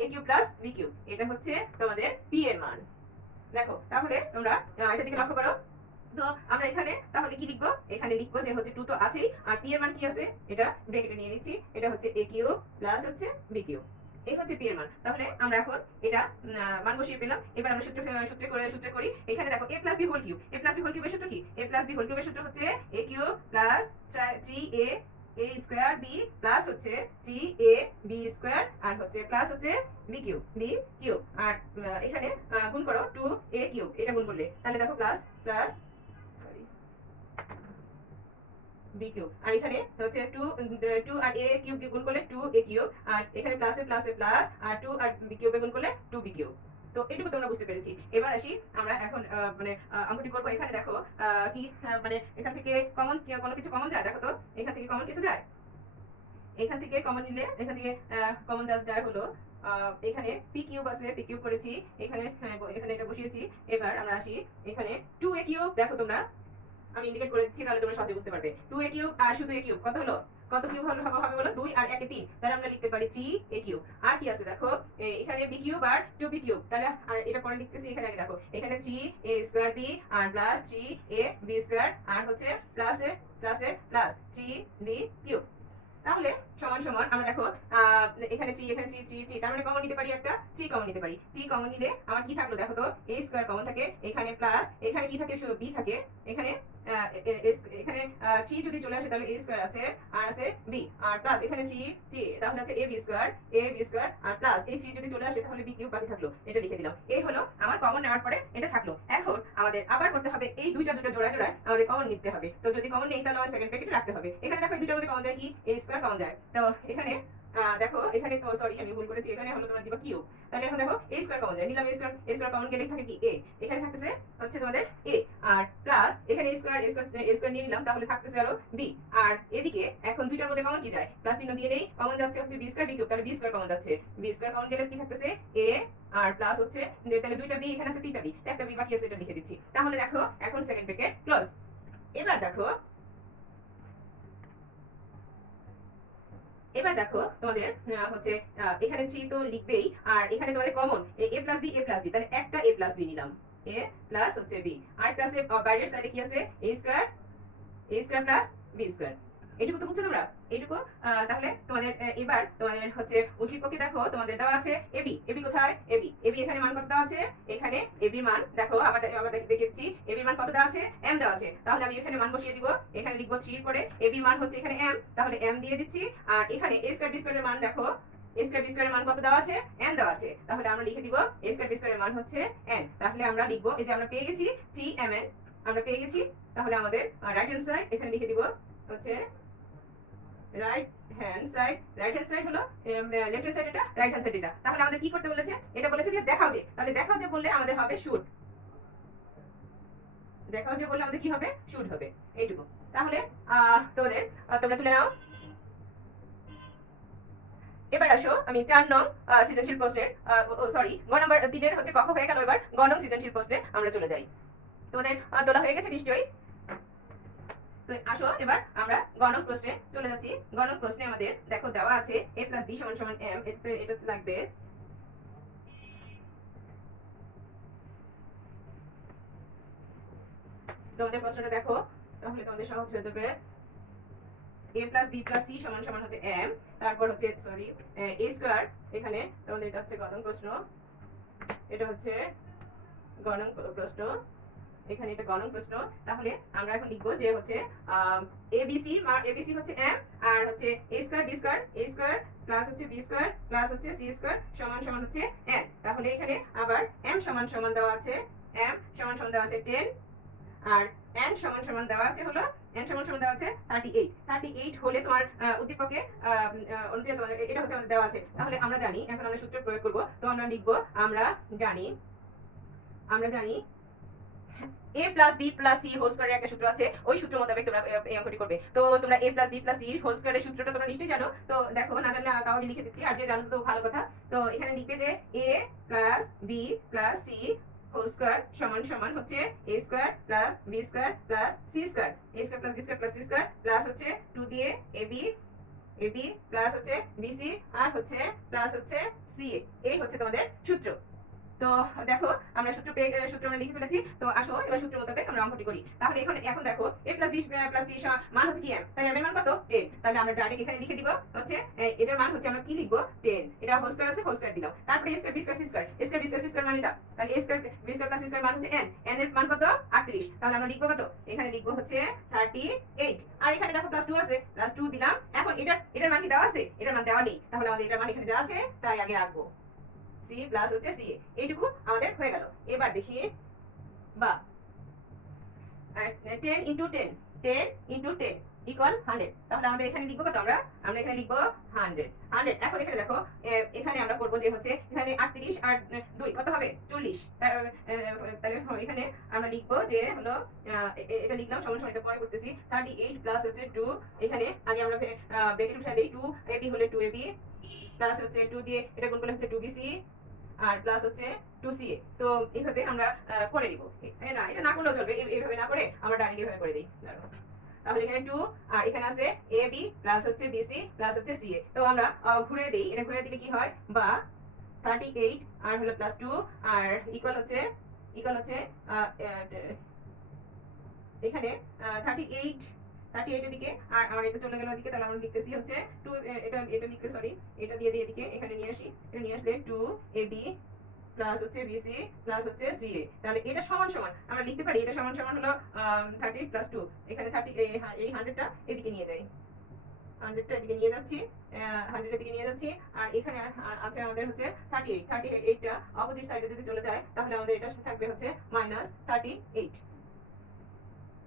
a cube plus b cube, এটা হচ্ছে তোমাদের p এর মান। দেখো তাহলে তোমরা এটা দিকে লক্ষ্য করো। তো আমরা এখানে তাহলে কি লিখবো? এখানে লিখবো যে হচ্ছে 2 তো আছেই, আর p এর মান কি আছে? এটা ব্র্যাকেটে নিয়ে নিচ্ছি, এটা হচ্ছে a কিউব প্লাস হচ্ছে b কিউব, এই হচ্ছে p এর মান। তাহলে আমরা এখন এটা মান বসিয়ে পেলাম। এবার আমরা সূত্রে করি। এখানে দেখো a plus b whole cube, a plus b whole কিউবের সূত্র কি? a প্লাস b হোল কিউবের সূত্র হচ্ছে a cube plus 3a a square b plus হচ্ছে 3a b স্কয়ার, আর হচ্ছে প্লাস হচ্ছে b কিউব, আর এখানে গুণ করো 2a কিউব, এটা গুণ করলে তাহলে দেখো প্লাস b কিউব, আর এখানে হচ্ছে 2 আর a কিউব গুণ করলে 2a কিউব, আর এখানে প্লাসে প্লাস, আর 2 আর b কিউবে গুণ করলে 2b কিউব। তো এটুকু তোমরা বুঝতে পেরেছি। এবার আসি আমরা এখন মানে অঙ্কটি করব। এখানে দেখো কি মানে এখান থেকে কমন কোনো কিছু কমন যায়? দেখো তো এখান থেকে কমন কিছু যায়? এখান থেকে কমন নিলে এখান থেকে কমন যায় হলো এখানে p কিউব আছে, p কিউব করেছি, এখানে এটা বসিয়েছি। এবার আমরা আসি এখানে 2a কিউব, দেখো তোমরা আমি ইন্ডিকেট করে দিচ্ছি, তাহলে তোমরা সহজে বুঝতে পারবে। 2a কিউব আর শুধু a কিউব কত হলো? কত কিউব হবে বলো? 2 আর 1 এ 3, তাহলে আমরা লিখতে পারি 3a কিউব। আর কি আছে দেখো, এখানে b কিউব আর 2b কিউব, তাহলে এটা পরে লিখতেছি। এখানে আগে দেখো, এখানে 3a স্কয়ার b আর প্লাস 3a b স্কয়ার, আর হচ্ছে প্লাসে প্লাস 3b কিউব। তাহলে সমান সমান আমরা দেখো এখানে 3 তার মানে কমন নিতে পারি, একটা 3 কমন নিতে পারি। 3 কমন নিলে আমার কি থাকলো? দেখো তো a স্কয়ার কমন থাকে, এখানে প্লাস, এখানে কি থাকে? শুধু b থাকে, এখানে এখানে 3 যদি চলে আসে তাহলে a স্কয়ার আছে, আর আছে b, আর প্লাস এখানে 3 তাহলে আছে ab স্কয়ার আর প্লাস এই 3 যদি চলে আসে তাহলে b কিউব বাকি থাকলো, এটা লিখে দিলাম। এই হলো আমার কমন নেওয়ার পরে এটা থাকলো। এখন আমাদের আবার করতে হবে এই দুইটা জোড়ায় আমাদের কমন নিতে হবে। তো যদি কমন নেই তাহলে আমার সেকেন্ড ব্র্যাকেটে রাখতে হবে। এখানে দেখো এই দুটোর মধ্যে কমন যায় কি? a স্কয়ার কমন যায়। তো এখানে দেখো এখানে তো সরি আমি ভুল করেছি, এখানে হলো তোমার দিবা কিউব। তাহলে এখন দেখো a স্কয়ার কমন যায়, নিলাম a স্কয়ার কমন গেলে থাকে কি? a, এখানে থাকতেছে হচ্ছে তোমাদের a, আর প্লাস এখানে a স্কয়ার নিয়ে নিলাম, তাহলে থাকতেছে আরো b, আর এদিকে এখন দুইটার মধ্যে কমন কি যায়? প্লাস চিহ্ন দিয়ে নেই, কমন যাচ্ছে হচ্ছে b স্কয়ার b কিউব, তাহলে b স্কয়ার কমন যাচ্ছে, b স্কয়ার কমন গেলে কি থাকতেছে? a, আর প্লাস হচ্ছে তাহলে দুইটা b, এখানে আছে তিনটা b, একটা b বাকি আছে, এটা লিখে দিচ্ছি। তাহলে দেখো এখন সেকেন্ড ব্র্যাকেট ক্লোজ। এবার দেখো তোমাদের হচ্ছে এখানে 3 তো লিখবেই, আর এখানে তোমাদের কমন a প্লাস b, তাহলে একটা a প্লাস b নিলাম, a প্লাস হচ্ছে b, আর প্লাসে বাইরের সাইডে কি আছে? a square plus b square, এইটুকু তো বুঝছো তোমরা? এইটুকু তাহলে তোমাদের এবার তোমাদের হচ্ছে উদ্দীপকে দেখো তোমাদের দেওয়া আছে এবি। এবি কোথায়? এবি এবি এখানে মান কত দেওয়া আছে? এখানে এবি মান দেখো আবার আবার দেখেছি এবি মান কত দেওয়া আছে? এম দেওয়া আছে। তাহলে আমি এখানে মান বসিয়ে দিব। এখানে লিখবো 3 এর পরে এবি মান হচ্ছে এখানে এম, তাহলে এম দিয়ে দিচ্ছি। আর এখানে a স্কয়ার b স্কয়ারের মান দেখো, a স্কয়ার b স্কয়ারের মান কত দেওয়া আছে? n দেওয়া আছে। তাহলে আমরা লিখে দিব a স্কয়ার b স্কয়ারের মান হচ্ছে n। তাহলে আমরা লিখবো এই যে আমরা পেয়ে গেছি tmn, আমরা পেয়ে গেছি। তাহলে আমাদের রাইট হ্যান্ড সাইড এখানে লিখে দিব হচ্ছে right hand side. Right hand side হলো লেফট হ্যান্ড সাইড, এটা রাইট হ্যান্ড সাইড এটা। তাহলে আমাদের কি করতে বলেছে? এটা বলেছে যে দেখাও যে, তাহলে দেখাও যে বললে আমাদের হবে শুড। দেখাও যে বললে আমাদের কি হবে? শুড হবে। এইটুকু। তাহলে তোমাদের তোমরা তুলে নাও। এবার আসো আমি 4 নং সৃজনশীল প্রশ্নের সরি গ নাম্বার 3 এর হচ্ছে কক্ষ হয়ে গেল, এবার গ নং সৃজনশীল প্রশ্নে আমরা চলে যাই। তোমাদের তোলা হয়ে গেছে নিশ্চয়ই। তো আসো এবার আমরা গ নং প্রশ্নে চলে যাচ্ছি। গ নং প্রশ্নে আমাদের দেখো দেওয়া আছে a + b = m, এটা লাগবে তোমাদের প্রশ্নটা দেখো, তাহলে তোমাদের সহজ হয়ে যাবে। a + b + c = হচ্ছে m, তারপর হচ্ছে সরি a স্কয়ার, এখানে তোমাদের এটা হচ্ছে গ নং প্রশ্ন, এটা হচ্ছে গ নং প্রশ্ন, এখানে এটা গ নং প্রশ্ন। তাহলে আমরা এখন লিখবো যে হচ্ছে abc হচ্ছে m, আর হচ্ছে a square b square a square plus হচ্ছে b স্কয়ার প্লাস হচ্ছে c স্কয়ার সমান হচ্ছে n। তাহলে এখানে আবার m সমান দেওয়া আছে, m সমান দেওয়া আছে 10, আর n সমান দেওয়া আছে হলো n সমান দেওয়া আছে 38। 38 হলে তোমার উদ্দীপকে অনুযায়ী তোমাদের এটা হচ্ছে আমাদের দেওয়া আছে। তাহলে আমরা জানি, এখন আমরা সূত্র প্রয়োগ করব। তো আমরা লিখব আমরা জানি a + b + c হোল স্কয়ারের একটা সূত্র আছে, ওই সূত্র মোতাবেক তোমরা এই অঙ্কটি করবে। তো তোমরা a + b + c হোল স্কয়ারের সূত্রটা তোমরা নিশ্চয়ই জানো। তো দেখো না জানলে তাহলে লিখে দিচ্ছি, আর যে জানো তো ভালো কথা। তো এখানে লিখবে যে a + b + c whole square সমান হচ্ছে a square + b square + c square, a square + b square + c square plus হচ্ছে 2 দিয়ে ab প্লাস হচ্ছে bc আর হচ্ছে প্লাস হচ্ছে ca। এই হচ্ছে তোমাদের সূত্র। তো দেখো আমরা সূত্র আমরা লিখে ফেলেছি। তো আসো এবার সূত্র মোতাবেক আমরা অঙ্কটি করি। তাহলে এখন দেখো a + b + c মান হচ্ছে কি m, তাই m এর মান কত? 10। তাহলে আমরা ডাইরেক্ট এখানে লিখে দিব হচ্ছে এটার মান হচ্ছে আমরা কি লিখবো? 10। এটা হোল স্কয়ার আছে, হোল স্কয়ার দিলাম। তারপরে a square b square c square, a square b square c square মানে এটা। তাহলে a square b square + c square মান হচ্ছে n, n এর মান কত? 38। তাহলে আমরা লিখবো কত? এখানে লিখবো হচ্ছে 38। আর এখানে দেখো +2 আছে, +2 দিলাম। এখন এটার মান কি দেওয়া আছে? এটার মান দেওয়া নেই, তাহলে আমাদের এটার মান এখানে যা আছে তাই আগে রাখবো, c প্লাস হচ্ছে ca। এইটুকু আমাদের হয়ে গেল। এবার দেখি বা 10 × 10 = 100। তাহলে আমাদের এখানে লিখবো কত? আমরা এখানে লিখবো 100। এখন এখানে দেখো এখানে আমরা করব যে হচ্ছে এখানে 38 আর 2 কত হবে? 40। তাহলে এখানে আমরা লিখবো যে হলো এটা লিখলাম সমান এটা পরে করতেছি 38 প্লাস হচ্ছে 2, এখানে আগে আমরা ব্র্যাকেট উঠাই দেই 2ab হলে 2ab প্লাস হচ্ছে 2 দিয়ে এটা গুণ করলে হচ্ছে 2bc আর প্লাস হচ্ছে 2ca। তো এইভাবে আমরা করে নিব। না এটা না করলেও চলবে, এইভাবে না করে আমরা ডাইরেক্ট এইভাবে করে দিই। তাহলে এখানে 2 আর এখানে আছে ab প্লাস হচ্ছে bc প্লাস হচ্ছে ca। তো আমরা ঘুরে দেই, এটা ঘুরে দিলে কি হয়? বা 38 আর হলো প্লাস 2 আর ইকুয়াল হচ্ছে এখানে 38 এর দিকে আর আমার এটা চলে গেল ওদিকে। তাহলে আমরা লিখতেছি হচ্ছে 2 এটা লিখতে সরি এটা দিয়ে এদিকে এখানে নিয়ে আসি। এটা নিয়ে আসলে 2ab প্লাস হচ্ছে bc প্লাস হচ্ছে ca। তাহলে এটা সমান আমরা লিখতে পারি এটা সমান হলো 38 প্লাস 2। এখানে 30 এই 100টা এদিকে নিয়ে যাই, 100টা এদিকে নিয়ে যাচ্ছি, 100 এর দিকে নিয়ে যাচ্ছি। আর এখানে আছে আমাদের হচ্ছে 38টা অপোজিট সাইডে যদি চলে যায় তাহলে আমাদের এটা থাকবে হচ্ছে -38।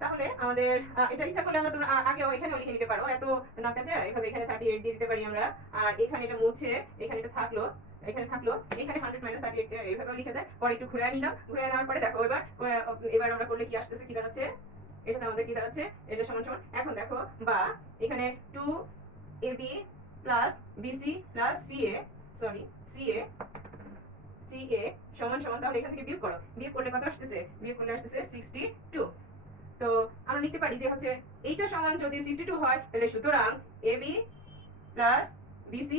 তাহলে আমাদের এটা ইচ্ছা করলে আমরা তোমরা আগেও এখানেও লিখে নিতে পারো, এত না কাছে এভাবে এখানে 38 দিয়ে দিতে পারি আমরা। আর এখানে এটা মুছে এখানে এটা থাকলো, এখানে 100 - 38 এইভাবে লিখে যায়। পরে একটু ঘুরে নিলাম, ঘুরে নেওয়ার পরে দেখো এবার আমরা করলে কি আসতেছে, কি দাঁড়াচ্ছে? এটাতে আমাদের কি দাঁড়াচ্ছে? এটা সমান এখন দেখো বা এখানে 2ab plus bc plus ca sorry ca সমান তাহলে এখান থেকে বিয়োগ করো, বিয়োগ করলে কত আসতেছে? বিয়োগ করলে আসতেছে 62। তো আমরা লিখতে পারি যে হচ্ছে এইটা সমান যদি 62 হয় তাহলে সুতরাং ab প্লাস bc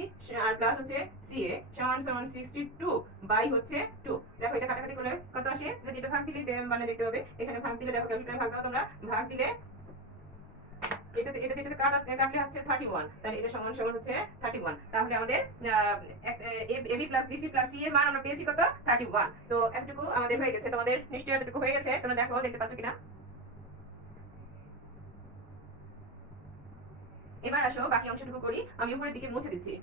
আর প্লাস হচ্ছে ca সমান 62 বাই হচ্ছে 2। দেখো এটা কাটাকাটি করলে কত আসে? যদি এটা ভাগ দিলে মানে দেখতে হবে, এখানে ভাগ দিলে দেখো ক্যালকুলেটরে ভাগ দাও তোমরা, ভাগ দিলে এটাতে কাটলে হচ্ছে 31, তাহলে এটা সমান সমান হচ্ছে 31। তাহলে আমাদের AB plus BC plus C এর মান আমরা পেয়েছি কত? 31। তো এতটুকু আমাদের হয়ে গেছে, তোমাদের নিশ্চয়ই এতটুকু হয়ে গেছে, তোমরা দেখো দেখতে পাচ্ছ কিনা। এবার আসো বাকি অংশটুকু করি, আমি উপরের দিকে মুছে দিচ্ছি।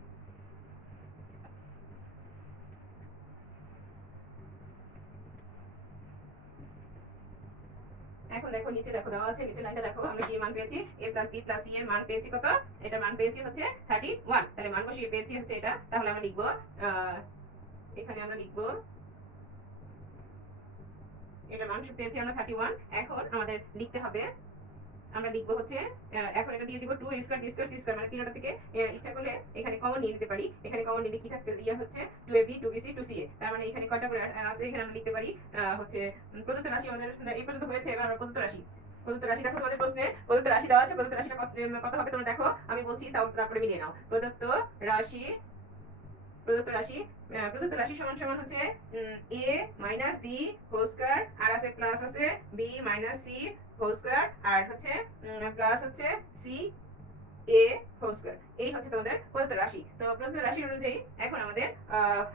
এখন দেখো নিচে দেখো দেওয়া আছে, নিচে লাইনটা দেখো আমরা কি মান পেয়েছি, a plus b plus c এর মান পেয়েছি কত? এটা মান পেয়েছি হচ্ছে 31। তাহলে মান বসিয়ে পেয়েছি হচ্ছে এটা। তাহলে আমরা লিখবো এখানে আমরা লিখবো এটা মান পেয়েছি আমরা 31। এখন আমাদের লিখতে হবে, আমরা লিখবো হচ্ছে এখন এটা দিয়ে দিব 2 square B square C square, মানে তিনটা থেকে ইচ্ছা করলে এখানে কমন নিয়ে নিতে পারি। এখানে কমন নিলে কি থাকতে দিয়ে হচ্ছে 2ab 2bc 2ca। তার মানে এখানে কয়টা করে আছে, এখানে আমরা লিখতে পারি হচ্ছে প্রদত্ত রাশি আমাদের এই পর্যন্ত হয়েছে। এবার আমরা প্রদত্ত রাশি দেখো, তোমাদের প্রশ্নে প্রদত্ত রাশি দেওয়া আছে, প্রদত্ত রাশিটা কত হবে তোমরা দেখো, আমি বলছি তারপরে মিলিয়ে নাও। রাশি প্রদত্ত রাশি সমান সমান হচ্ছে a minus b whole square, আর আছে প্লাস আছে b minus c whole square, আর হচ্ছে প্লাস হচ্ছে c a হোল স্কয়ার। এই হচ্ছে তোমাদের প্রদত্ত রাশি। তো প্রদত্ত রাশি অনুযায়ী এখন আমাদের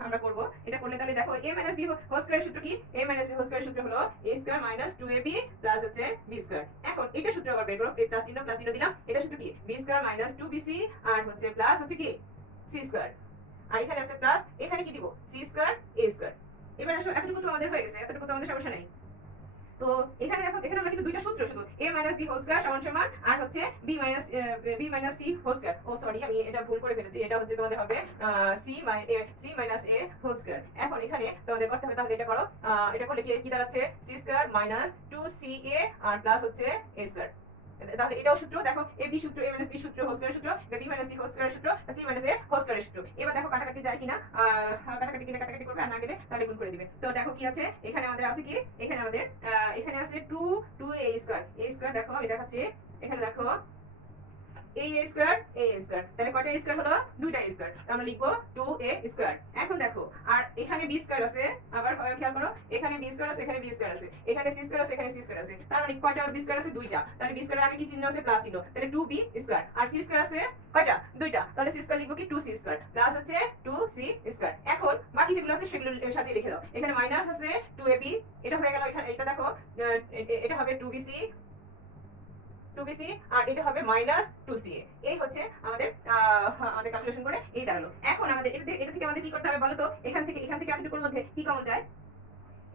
আমরা করব, এটা করলে তাহলে দেখো a মাইনাস b হোল স্কয়ারের সূত্র কি? a মাইনাস b হোল স্কয়ারের সূত্র হলো a square minus 2ab plus হচ্ছে b স্কয়ার। এখন এটা সূত্র আবার বের করো, প্লাস চিহ্ন দিলাম। এটা সূত্র কি? b স্কয়ার মাইনাস 2bc আর হচ্ছে প্লাস হচ্ছে কি c স্কয়ার, আর এখানে আছে প্লাস, এখানে কি দিব? c square a square. এবার আসো এতটুকু তো আমাদের হয়ে গেছে, এতটুকু তো আমাদের সমস্যা নেই। তো এখানে দেখো, এখানে আমরা কিন্তু দুইটা সূত্র, শুধু a minus b whole square সমান সমান আর হচ্ছে b minus c whole square. Oh sorry, আমি এটা ভুল করে ফেলেছি, এটা হচ্ছে তোমাদের হবে c minus a whole square. এখন এখানে তোমাদের করতে হবে, তাহলে এটা করো, এটা করলে কি দাঁড়াচ্ছে? c স্কয়ার মাইনাস 2ca আর প্লাস হচ্ছে a স্কয়ার। তাহলে এটাও সূত্র দেখো, a b সূত্র, a মাইনাস b সূত্র হোল স্কয়ার সূত্র, b minus c whole square সূত্র, c minus a whole square সূত্র। এবার দেখো কাটাকাটি যায় কিনা, কাটাকাটি করবে, আর না গেলে তাহলে গুণ করে দিবে। তো দেখো কি আছে এখানে আমাদের আছে কি, এখানে আমাদের এখানে আছে 2a স্কয়ার। দেখো আমি দেখাচ্ছি, এখানে দেখো a স্কয়ার তাহলে কয়টা স্কয়ার হলো? দুইটা স্কয়ার। আমরা লিখবো 2a স্কয়ার। এখন দেখো আর এখানে b স্কয়ার আছে, আবার খেয়াল করো, এখানে b স্কয়ার আছে, এখানে b স্কয়ার আছে, এখানে c স্কয়ার আছে, এখানে c স্কয়ার আছে। তার মানে কয়টা b স্কয়ার আছে? দুইটা। তাহলে b স্কয়ারের আগে কি চিহ্ন আছে? প্লাস ছিল, তাহলে 2b স্কয়ার। আর c স্কয়ার আছে কয়টা? দুইটা। তাহলে c স্কয়ার লিখবো কি 2c স্কয়ার প্লাস হচ্ছে 2c স্কয়ার। এখন বাকি যেগুলো আছে সেগুলো সাজিয়ে লিখে দাও। এখানে মাইনাস আছে 2ab, এটা হয়ে গেল। এখানে এটা দেখো, এটা হবে 2bc আর এটা হবে মাইনাস 2ca। এই হচ্ছে আমাদের ক্যালকুলেশন করে এই দাঁড়ালো। এখন আমাদের এটা থেকে আমাদের কি করতে হবে বলো তো? এখান থেকে এতটুকুর মধ্যে কি কমন যায়?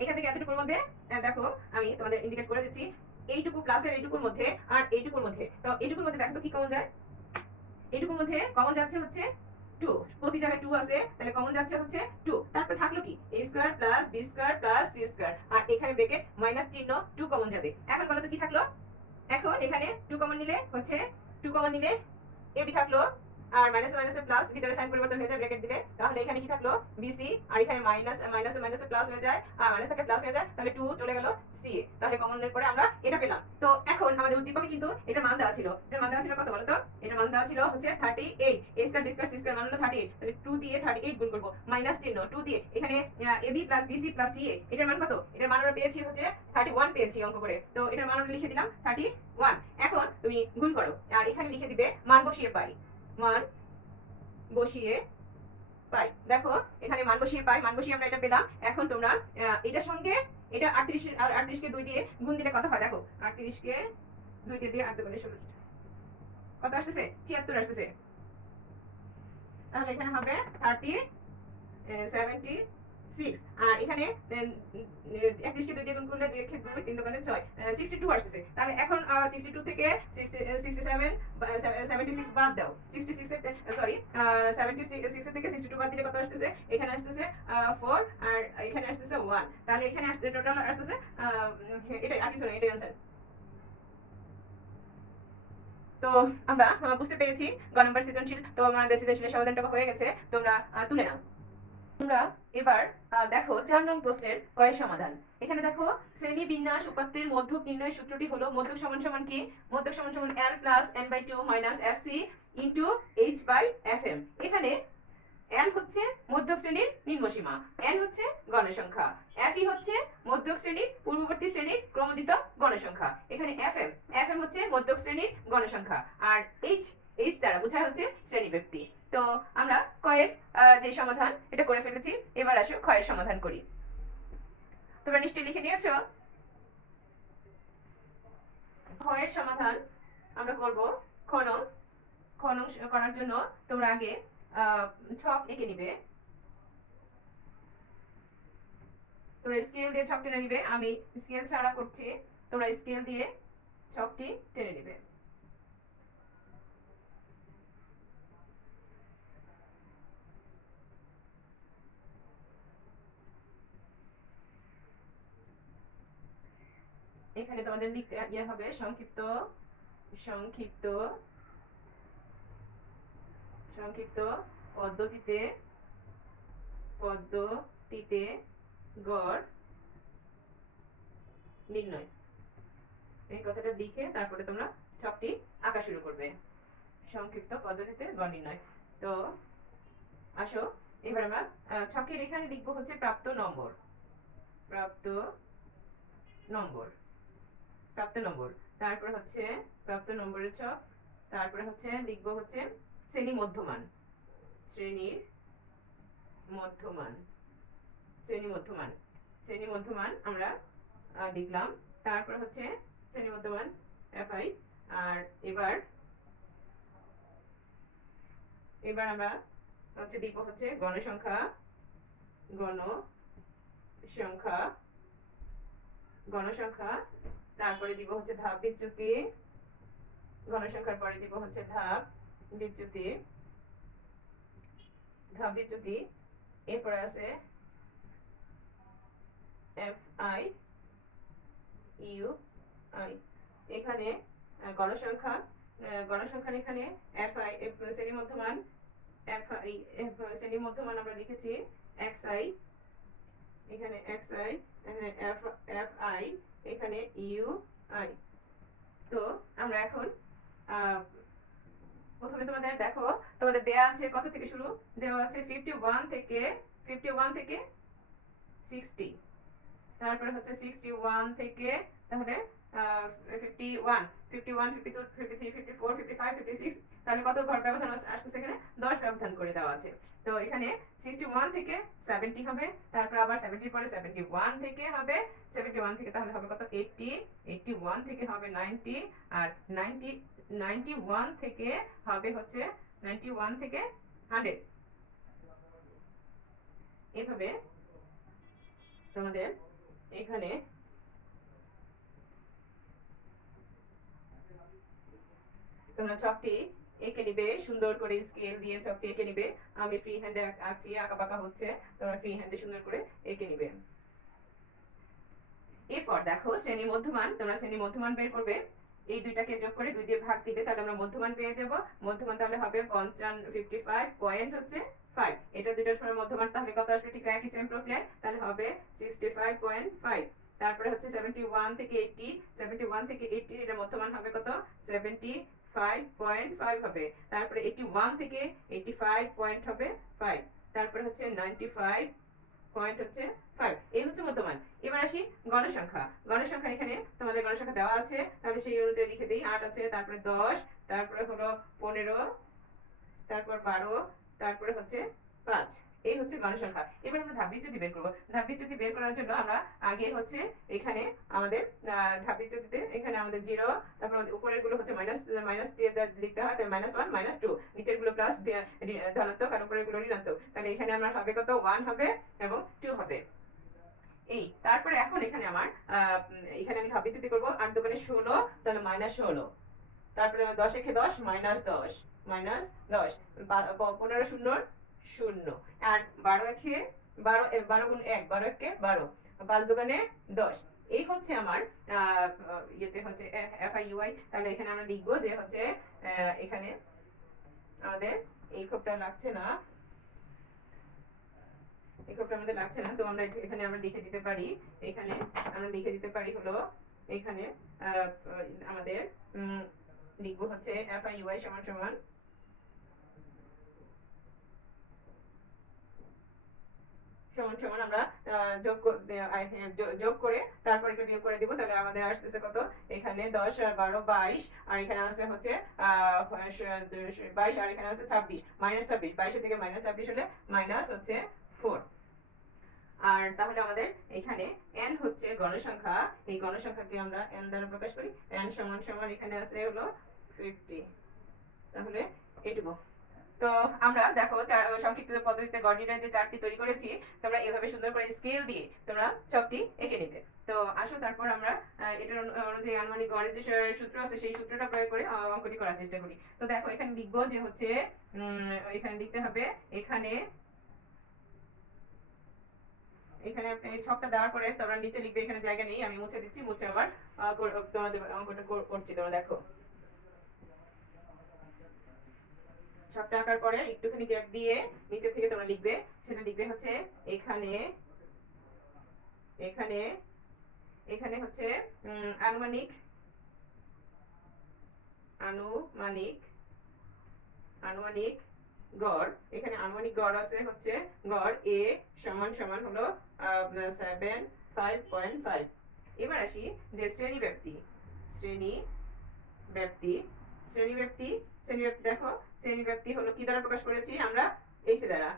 এখান থেকে এতটুকুর মধ্যে দেখো আমি তোমাদের ইন্ডিকেট করে দিচ্ছি, এইটুকু প্লাসের এইটুকুর মধ্যে আর এইটুকুর মধ্যে। তো এইটুকুর মধ্যে দেখো তো কি কমন যায়? এইটুকুর মধ্যে কমন যাচ্ছে হচ্ছে 2, প্রতি জায়গায় 2 আছে, তাহলে কমন যাচ্ছে হচ্ছে 2। তারপর থাকলো কি? a square plus b square plus c square, আর এখানে ব্র্যাকেট মাইনাস চিহ্ন 2 কমন যাবে। এখন বলো তো কি থাকলো? এখন এখানে 2 কমন নিলে হচ্ছে 2 কমন নিলে ab থাকলো, আর মাইনাসে প্লাস, ভিতরে সাইন পরিবর্তন হয়ে যায় ব্র্যাকেট দিলে। তাহলে এখানে কি থাকলো? bc, আর এখানে মাইনাসে প্লাস হয়ে যায়, আর মাইনাস থেকে প্লাস হয়ে যায়, তাহলে 2 চলে গেল ca। তাহলে কমনের পরে আমরা এটা পেলাম। তো এখন আমাদের উদ্দীপকে কিন্তু এটা মান দেওয়া ছিল, কত বলো তো? এটা মান দেওয়া ছিল হচ্ছে 38। a square b square c square মান হলো 38, তাহলে 2 দিয়ে 38 গুণ করব, মাইনাস চিহ্ন 2 দিয়ে এখানে ab plus bc plus ca। এটার মান কত? এটার মান আমরা পেয়েছি হচ্ছে 31 পেয়েছি অঙ্ক করে। তো এটার মান আমরা লিখে দিলাম 31। এখন তুমি গুণ করো, আর এখানে লিখে দিবে মান বসিয়ে পাই। দেখো এখানে মান বসিয়ে আমরা এটা পেলাম। এখন তোমরা এটার সঙ্গে এটা 38 কে 2 দিয়ে গুণ দিলে কত হয় দেখো? 38 কে 2 দিয়ে 8 গুণে 16, কত আসতেছে? 76 আসতেছে। তাহলে এখানে হবে 76, আর এখানে 31 কে 2 দিয়ে গুণ করলে 2 এর ক্ষেত্রে 3 দোকানে 6, 62 আসতেছে। তাহলে এখন 62 থেকে 76 বাদ দাও। 76 থেকে 62 বাদ দিলে কত আসতেছে? এখানে আসতেছে 4, আর এখানে আসতেছে 1। তাহলে এখানে আসছে টোটাল আসতেছে এটাই, আর কিছু না, এটাই आंसर। তো আমরা বুঝতে পেরেছি গ নাম্বার সৃজনশীল। তো আমাদের সৃজনশীলের সমাধানটা হয়ে গেছে, তোমরা তুলে নাও। তোমরা এবার দেখো 4 নং প্রশ্নের কয়ের সমাধান। এখানে দেখো শ্রেণী বিন্যাস উপাত্তের মধ্যক নির্ণয় সূত্রটি হলো মধ্যক সমান সমান কি? মধ্যক সমান সমান l plus n/2 minus fc into h/fm। এখানে l হচ্ছে মধ্যক শ্রেণীর নিম্নসীমা, এন হচ্ছে গণসংখ্যা, এফই হচ্ছে মধ্যক শ্রেণীর পূর্ববর্তী শ্রেণীর ক্রমোদিত গণসংখ্যা। এখানে এফএম হচ্ছে মধ্যক শ্রেণীর গণসংখ্যা, আর এইচ দ্বারা বোঝায় হচ্ছে শ্রেণী ব্যক্তি। তো আমরা কয়ের যে সমাধান এটা করে ফেলেছি, এবার আসো ক্ষয়ের সমাধান করি। তোমরা নিশ্চয়ই লিখে নিয়েছো। ক্ষয়ের সমাধান আমরা করব। খনন খনন করার জন্য তোমরা আগে ছক এঁকে নিবে। তোমরা স্কেল দিয়ে ছক টেনে নিবে, আমি স্কেল ছাড়া করছি, তোমরা স্কেল দিয়ে ছকটি টেনে নিবে। এখানে তোমাদের লিখতে হবে সংক্ষিপ্ত সংক্ষিপ্ত সংক্ষিপ্ত পদ্ধতিতে গড় নির্ণয়। এই কথাটা লিখে তারপরে তোমরা ছকটি আঁকা শুরু করবে। সংক্ষিপ্ত পদ্ধতিতে গড় নির্ণয়। তো আসো এবার আমরা ছকের এখানে লিখবো হচ্ছে প্রাপ্ত নম্বর। তারপর হচ্ছে প্রাপ্ত নম্বরের ছক, তারপরে হচ্ছে লিখবো হচ্ছে শ্রেণী মধ্যমান। আমরা লিখলাম। তারপর হচ্ছে শ্রেণী মধ্যমান এফআই। আর এবার আমরা হচ্ছে লিখবো হচ্ছে গণসংখ্যা। তারপরে দিব হচ্ছে ধাপ বিচ্যুতি। গণসংখ্যার পরে দিব হচ্ছে ধাপ বিচ্যুতি। এরপরে আছে এফ আই ইউ আই। এখানে গণসংখ্যার এখানে এফ আই শ্রেণী মধ্যমান আমরা লিখেছি এক্স আই, এখানে এক্স আই, এখানে এফ আই, এখানে ইউ আই। তো আমরা এখন প্রথমে তোমাদের দেখো, তোমাদের দেয়া আছে কত থেকে শুরু, দেওয়া আছে 51 থেকে 60। তারপরে হচ্ছে 61 থেকে তাহলে 51, 52, 53, 54, 55, 56, তাহলে কত ঘর ব্যবধান আসছে? এখানে 10 ব্যবধান করে দেওয়া আছে। তো এখানে 61 থেকে 70 হবে, তারপর আবার 70 পরে 71 থেকে হবে, 71 থেকে তাহলে হবে কত 80, 81 থেকে হবে 90, আর 91 থেকে হবে হচ্ছে 91 থেকে 100। এভাবে তোমাদের এখানে তোমরা ছকটি এঁকে নিবে, সুন্দর করে স্কেল দিয়ে ছকটি এঁকে নিবে। আমি ফ্রি হ্যান্ডে আঁকছি, আঁকা বাঁকা হচ্ছে, তোমরা ফ্রি হ্যান্ডে সুন্দর করে এঁকে নিবে। এরপর দেখো শ্রেণী মধ্যমান, তোমরা শ্রেণী মধ্যমান বের করবে। এই দুইটাকে যোগ করে 2 দিয়ে ভাগ দিবে, তাহলে আমরা মধ্যমান পেয়ে যাব। মধ্যমান তাহলে হবে 55 পয়েন্ট হচ্ছে 5। এটা দুইটার সময় মধ্যমান তাহলে কত আসবে? ঠিক একই সেম প্রক্রিয়ায় তাহলে হবে 65.5। তারপরে হচ্ছে 71 থেকে 80, 71 থেকে 80 এর মধ্যমান হবে কত? 75.5 হবে। তারপরে 81 থেকে 85 পয়েন্ট হবে 5। তারপরে হচ্ছে 95 পয়েন্ট হচ্ছে 5। এই হচ্ছে মধ্যমান। এবার আসি গণসংখ্যা। এখানে তোমাদের গণসংখ্যা দেওয়া আছে, তাহলে সেই অনুযায়ী লিখে দেই। 8 আছে, তারপরে 10, তারপরে হলো 15, তারপর 12, তারপরে হচ্ছে 5। এই হচ্ছে গণসংখ্যা। এবার আমরা ধাপ বিচ্যুতি বের করব। ধাপ বিচ্যুতি বের করার জন্য আমরা আগে হচ্ছে এখানে আমাদের ধাপ বিচ্যুতিতে এখানে আমাদের 0, তারপর উপরের গুলো হচ্ছে মাইনাস দিয়ে লিখতে হয়, তাই -1 -2, নিচের গুলো প্লাস ধনাত্মক আর উপরের গুলো ঋণাত্মক। তাহলে এখানে আমার হবে কত? 1 হবে এবং 2 হবে। এই তারপরে এখন এখানে আমার এখানে আমি ধাপ বিচ্যুতি করব। 8 দোকানে 16, তাহলে -16। তারপরে 10 একে 10, -10, 15 শূন্যর 0, আর 12 একে 12 গুণ 1, 12 একে 12, 5 দোকানে 10। এই হচ্ছে আমার ইয়েতে হচ্ছে FIUI। তাহলে এখানে আমরা লিখবো যে হচ্ছে এখানে আমাদের এই ক্ষোভটা লাগছে না, তো আমরা এখানে আমরা লিখে দিতে পারি, হলো এখানে আমাদের লিখবো হচ্ছে FIUI সমান সমান সমান আমরা যোগ করে তারপর এটা বিয়োগ করে দিব, তাহলে আমাদের আসতেছে কত, এখানে 10 আর 12 22, আর এখানে আছে হচ্ছে 22, আর এখানে আছে 26, -26, 22 থেকে -26 হলে মাইনাস হচ্ছে 4। আর তাহলে আমাদের এখানে n হচ্ছে গণসংখ্যা, এই গণসংখ্যাকে আমরা n দ্বারা প্রকাশ করি। n সমান সমান এখানে আছে হলো 50, তাহলে এটুকু। তো আমরা দেখো সংক্ষিপ্ত পদ্ধতিতে গণিতের যে চার্টটি তৈরি করেছি, তোমরা এভাবে সুন্দর করে স্কেল দিয়ে তোমরা ছকটি এঁকে নেবে। তো আসো তারপর আমরা এটার অনুযায়ী আনুমানিক গড়ের যে সূত্র আছে সেই সূত্রটা প্রয়োগ করে অঙ্কটি করার চেষ্টা করি। তো দেখো এখানে লিখবো যে হচ্ছে এখানে লিখতে হবে, এখানে এখানে এই ছকটা দেওয়ার পরে তোমরা নিচে লিখবে, এখানে জায়গা নেই, আমি মুছে দিচ্ছি, মুছে আবার তোমাদের অঙ্কটা করছি। তোমরা দেখো ছকটা আঁকার পরে একটুখানি গ্যাপ দিয়ে নিচে থেকে তোমরা লিখবে, সেটা লিখবে হচ্ছে এখানে এখানে এখানে হচ্ছে আনুমানিক আনুমানিক আনুমানিক গড়, এখানে আনুমানিক গড় আছে হচ্ছে গড় a সমান সমান হলো 5.5। এবার আসি যে শ্রেণী ব্যাপ্তি দেখো শ্রেণী ব্যাপ্তি হলো কি দ্বারা প্রকাশ করেছি আমরা, এইচ দ্বারা।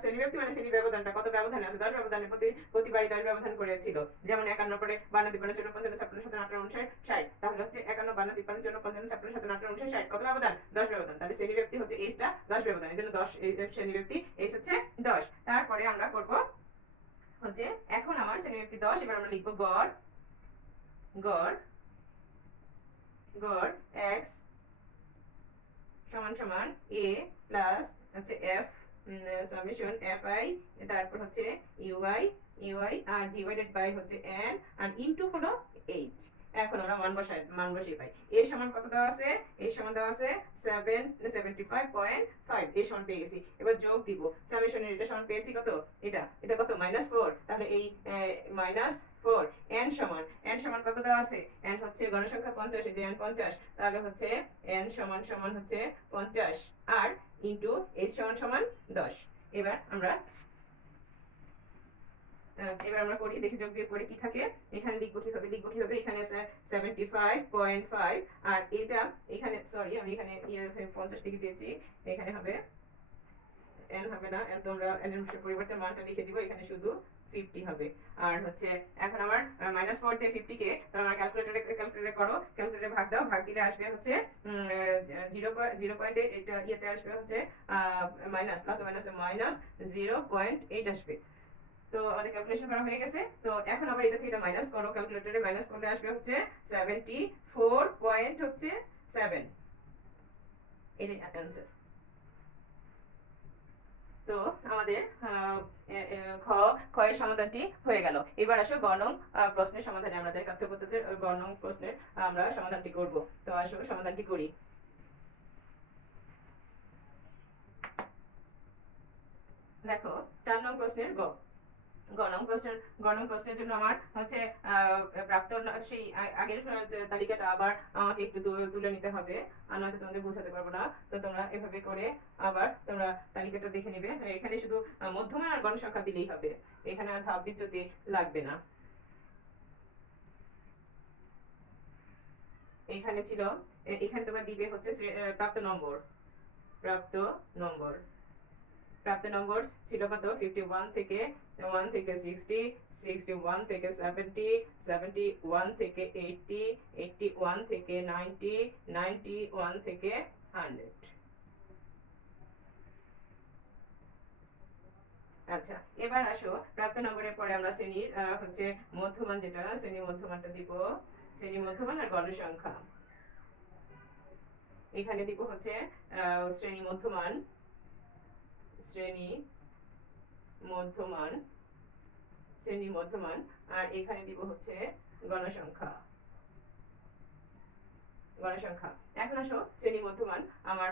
শ্রেণী ব্যাপ্তি মানে শ্রেণী ব্যবধানটা কত ব্যবধানে আছে, 10 ব্যবধানে প্রতিবারই 10 ব্যবধান করে ছিল। যেমন 51 পরে 52 53 54 55 57 58 59 60, তাহলে হচ্ছে 51 52 53 54 55 57 58 59 60 কত ব্যবধান, 10 ব্যবধান। তাহলে শ্রেণী ব্যাপ্তি হচ্ছে এইচটা 10 ব্যবধান, এজন্য 10 এই শ্রেণী ব্যাপ্তি এইচ হচ্ছে 10। তারপরে আমরা করব হচ্ছে, এখন আমার শ্রেণী ব্যাপ্তি 10, এবার আমরা লিখব গড় গড় গড় x সমান সমান a প্লাস হচ্ছে f সামেশন fi, তারপর হচ্ছে uy আর ডিভাইডেড বাই হচ্ছে n আর ইনটু হলো h। এখন আমরা মান বসিয়ে পাই। এর সমান কত দেওয়া আছে, এর সমান দেওয়া আছে 75.5, এর সমান পেয়ে গেছি। এবার যোগ দিব, সামেশনের এটা সমান পেয়েছি কত, এটা কত -4, তাহলে এই -4 n সমান কত দেওয়া আছে, n হচ্ছে গণসংখ্যা 50, এই যে n 50, তাহলে হচ্ছে n সমান সমান হচ্ছে 50 আর ইনটু h সমান সমান 10। এবার আমরা করি, দেখি যোগ বিয়োগ করে কি থাকে। এখানে লিখবো কিভাবে, এখানে আছে 75.5 আর এটা এখানে, সরি আমি এখানে 50 ডিগ্রি দিয়েছি, এখানে হবে n হবে না, n তোমরা n এর পরিবর্তে মানটা লিখে দিব, এখানে শুধু 50 হবে। আর হচ্ছে এখন আমার -4 দিয়ে 50 কে তোমরা ক্যালকুলেটরে করো, ক্যালকুলেটরে ভাগ দাও, ভাগ দিলে আসবে হচ্ছে 0.8, এটা ইয়েতে আসবে হচ্ছে মাইনাস প্লাস মাইনাসে -0.8 আসবে। তো আমাদের ক্যালকুলেশন করা হয়ে গেছে। তো এখন আবার এটা থেকে এটা মাইনাস করো, ক্যালকুলেটরে মাইনাস করলে আসবে হচ্ছে 74.7, এটাই অ্যান্সার। তো আমাদের খ এর সমাধানটি হয়ে গেল। এবার আসো গ নং প্রশ্নের সমাধানে আমরা যাই, তথ্য পদ্ধতির গ নং প্রশ্নের আমরা সমাধানটি করব। তো আসো সমাধানটি করি। দেখো 4 নং প্রশ্নের গ নং প্রশ্নের জন্য আমার হচ্ছে প্রাপ্ত সেই আগের তালিকাটা আবার আমাকে একটু তুলে নিতে হবে, আর নয়তো তোমাদের বোঝাতে পারবো না। তো তোমরা এভাবে করে আবার তোমরা তালিকাটা দেখে নিবে। এখানে শুধু মধ্যমান আর গণসংখ্যা দিলেই হবে, এখানে আর ধাপ বিচ্যুতি লাগবে না। এখানে ছিল, এখানে তোমরা দিবে হচ্ছে প্রাপ্ত নম্বর ছিল কত, 51 থেকে 1 থেকে 60, 61 থেকে 70, 71 থেকে 80, 81 থেকে 90, 91 থেকে 100। আচ্ছা, এবার আসো প্রাপ্ত নম্বরের পরে আমরা শ্রেণীর হচ্ছে মধ্যমান, যেটা শ্রেণী মধ্যমানটা দিব, শ্রেণী মধ্যমান আর গণসংখ্যা। এখানে দিব হচ্ছে শ্রেণী মধ্যমান আর এখানে দিব হচ্ছে গণসংখ্যা। এখন আসো শ্রেণী মধ্যমান, আমার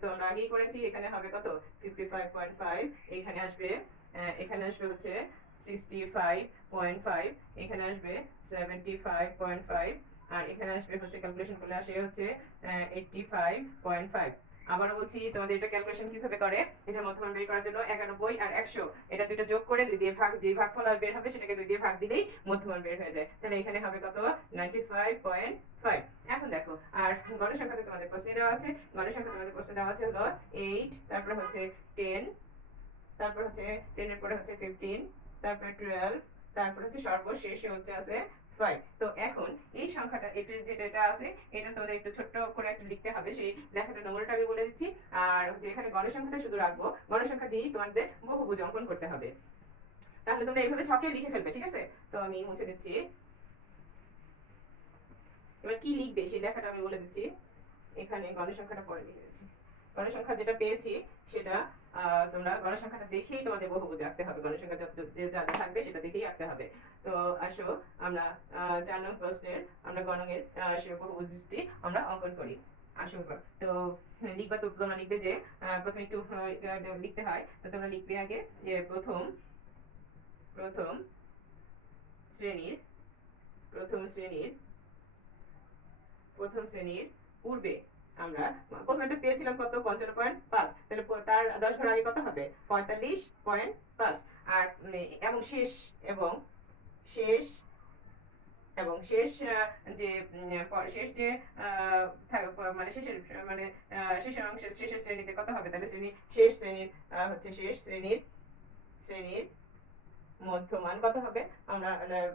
তো আমরা আগেই করেছি, এখানে হবে কত 55.5, এখানে আসবে হচ্ছে 65.5, এখানে আসবে 75.5, আর এখানে আসবে হচ্ছে ক্যালকুলেশন করলে আসে হচ্ছে 85.5। আবারও বলছি তোমাদের এটা ক্যালকুলেশন কিভাবে করে। এটার মধ্যমান বের করার জন্য 91 আর 100 এটা দুটো যোগ করে 2 দিয়ে ভাগ, যে ভাগফল বের হবে সেটাকে 2 দিয়ে ভাগ দিলেই মধ্যমান বের হয়ে যায়। তাহলে এখানে হবে কত 95.5। এখন দেখো আর গণসংখ্যাতে তোমাদের প্রশ্নে দেওয়া আছে, গণসংখ্যা তোমাদের প্রশ্নে দেওয়া আছে হলো 8, তারপর হচ্ছে 10, তারপর হচ্ছে 10 এর পরে হচ্ছে 15, তারপর 12, তারপর হচ্ছে সর্বশেষে হচ্ছে আছে 5। তো এখন এই সংখ্যাটা যেটা আছে এটা তোমাদের একটু ছোট্ট করে একটু লিখতে হবে, সেই লেখাটা নম্বরটা আমি বলে দিচ্ছি। আর হচ্ছে এখানে গণসংখ্যাটা শুধু রাখবো, গণসংখ্যা দিয়েই তোমাদের বহুভুজ অঙ্কন করতে হবে। তাহলে তোমরা এইভাবে ছকে লিখে ফেলবে, ঠিক আছে? তো আমি মুছে দিচ্ছি। এবার কি লিখবে সেই লেখাটা আমি বলে দিচ্ছি। এখানে গণসংখ্যাটা পরে লিখে দিচ্ছি। গণসংখ্যা যেটা পেয়েছি সেটা তোমরা গণসংখ্যাটা দেখেই তোমাদের বহুভুজ আঁকতে হবে, গণসংখ্যা যা থাকবে সেটা দেখেই আঁকতে হবে। তো আসো আমরা 4 নং প্রশ্নের আমরা গণকের সে বহুভুজটি আমরা অঙ্কন করি। আসো তো লিখবা, তো তোমরা লিখবে যে প্রথমে একটু লিখতে হয়, তো তোমরা লিখবে আগে যে প্রথম শ্রেণীর পূর্বে আমরা প্রথমে পেয়েছিলাম কত 55.5, তাহলে তার 10 ঘর আগে কত হবে 45.5। আর এবং শেষ শেষ শেষ যে শেষ যে মানে শেষের অংশে শেষের শ্রেণীতে কত হবে, তাহলে শেষ শ্রেণীর হচ্ছে শেষ শ্রেণীর মধ্যমান কত হবে আমরা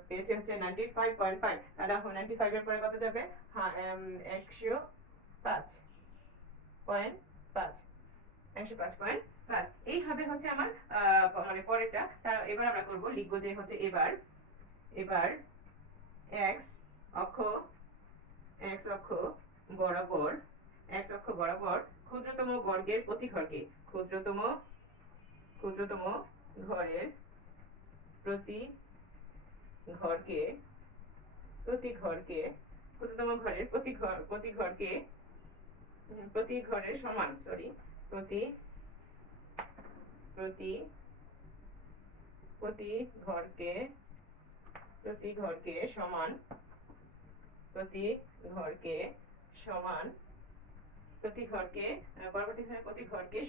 পেয়েছি হচ্ছে 95.5। তাহলে 95 এর পরে কত যাবে 105.5 এই হবে হচ্ছে আমার মানে পরেরটা। তার এবার আমরা করব, লিখবো যে হচ্ছে এবার x অক্ষ বরাবর ক্ষুদ্রতম বর্গের প্রতি ঘরকে ক্ষুদ্রতম ঘরের প্রতি ঘরকে ক্ষুদ্রতম ঘরের প্রতি ঘরের সমান প্রতি ঘরকে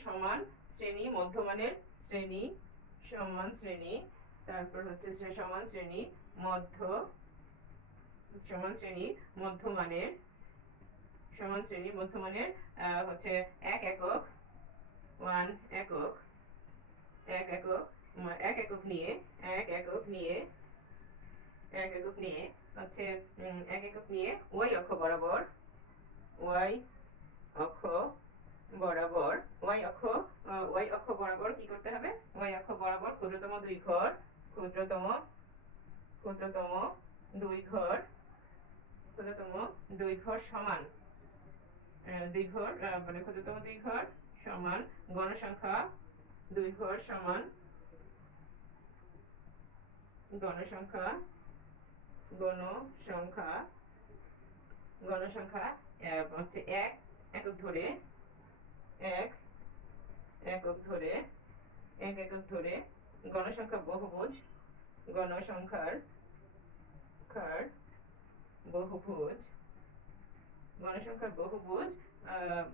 সমান শ্রেণী মধ্যমানের তারপর হচ্ছে সমান শ্রেণী মধ্যমানের হচ্ছে 1 একক 1 একক 1 একক নিয়ে হচ্ছে 1 একক নিয়ে y অক্ষ বরাবর কি করতে হবে, y অক্ষ বরাবর ক্ষুদ্রতম দুই ঘর সমান মানে ক্ষুদ্রতম দুই ঘর সমান গণসংখ্যা হচ্ছে 1 একক ধরে 1 একক ধরে গণসংখ্যার বহুভুজ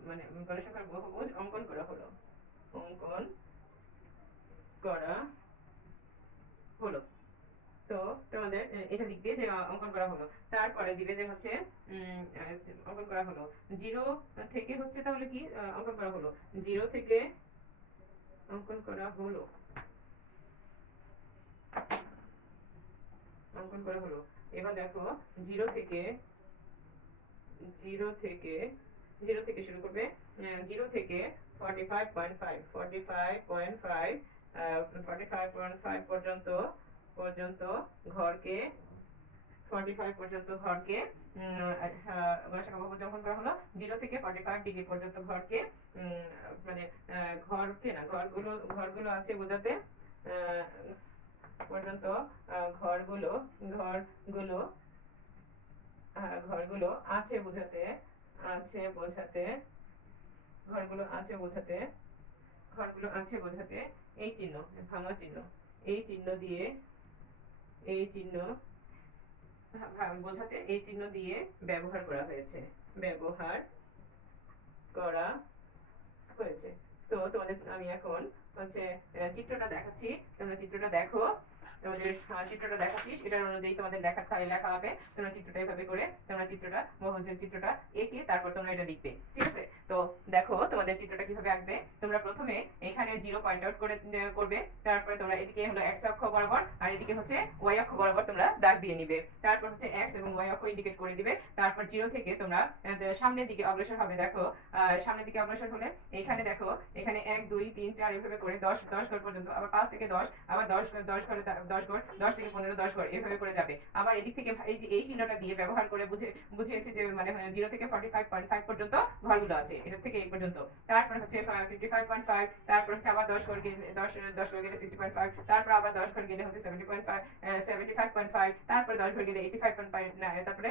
মানে গণসংখ্যার বহুভুজ অঙ্কন করা হলো। তো তোমাদের এটা লিখবে যে অঙ্কন করা হলো, তারপরে দিবে যে হচ্ছে অঙ্কন করা হলো 0 থেকে হচ্ছে, তাহলে কি অঙ্কন করা হলো 0 থেকে অঙ্কন করা হলো এবার দেখো 0 থেকে শুরু করবে, 0 থেকে 45.5 পর্যন্ত ঘরকে 45 পর্যন্ত ঘরকে গণসংখ্যা বহুভুজ অঙ্কন করা হলো। 0 থেকে 45 ডিগ্রি পর্যন্ত ঘরকে মানে ঘরকে না ঘরগুলো আছে বোঝাতে পর্যন্ত ঘরগুলো আছে বোঝাতে এই চিহ্ন ভাঙা চিহ্ন বোঝাতে ব্যবহার করা হয়েছে। তো তোমাদের আমি এখন হচ্ছে চিত্রটা দেখাচ্ছি, তোমরা চিত্রটা দেখো। তোমাদের চিত্রটা দেখাচ্ছি, এটার অনুযায়ী তোমাদের লেখা হবে। তোমরা চিত্রটা এভাবে করে তোমরা চিত্রটা বহুভুজের চিত্রটা এঁকে তারপর তোমরা এটা লিখবে, ঠিক আছে? তো দেখো তোমাদের চিত্রটা কিভাবে আঁকবে। তোমরা প্রথমে এখানে 0 পয়েন্ট আউট করবে, তারপরে তোমরা এদিকে হলো x অক্ষ বরাবর আর এদিকে হচ্ছে y অক্ষ বরাবর তোমরা দাগ দিয়ে নিবে। তারপর হচ্ছে x এবং y অক্ষ ইন্ডিকেট করে দিবে। তারপর 0 থেকে তোমরা সামনের দিকে অগ্রসর হবে। দেখো সামনের দিকে অগ্রসর হলে এখানে দেখো, এখানে 1 2 3 4 এভাবে করে 10 ঘর পর্যন্ত, আবার 5 থেকে 10, আবার 10 ঘরে 10 ঘর, 10 থেকে 15 10 ঘর এভাবে করে যাবে। আবার এদিক থেকে এই যে এই চিহ্নটা দিয়ে ব্যবহার করে বুঝিয়েছি যে মানে 0 থেকে 45.5 পর্যন্ত ঘরগুলো আছে, এটা থেকে এই পর্যন্ত। তারপর হচ্ছে 55.5, তারপর হচ্ছে আবার 10 ঘর গেলে 10 ঘর গেলে 60.5, তারপর আবার 10 ঘর গেলে হচ্ছে 70.5, 75.5, তারপরে 10 ঘর গেলে 85.5, তারপরে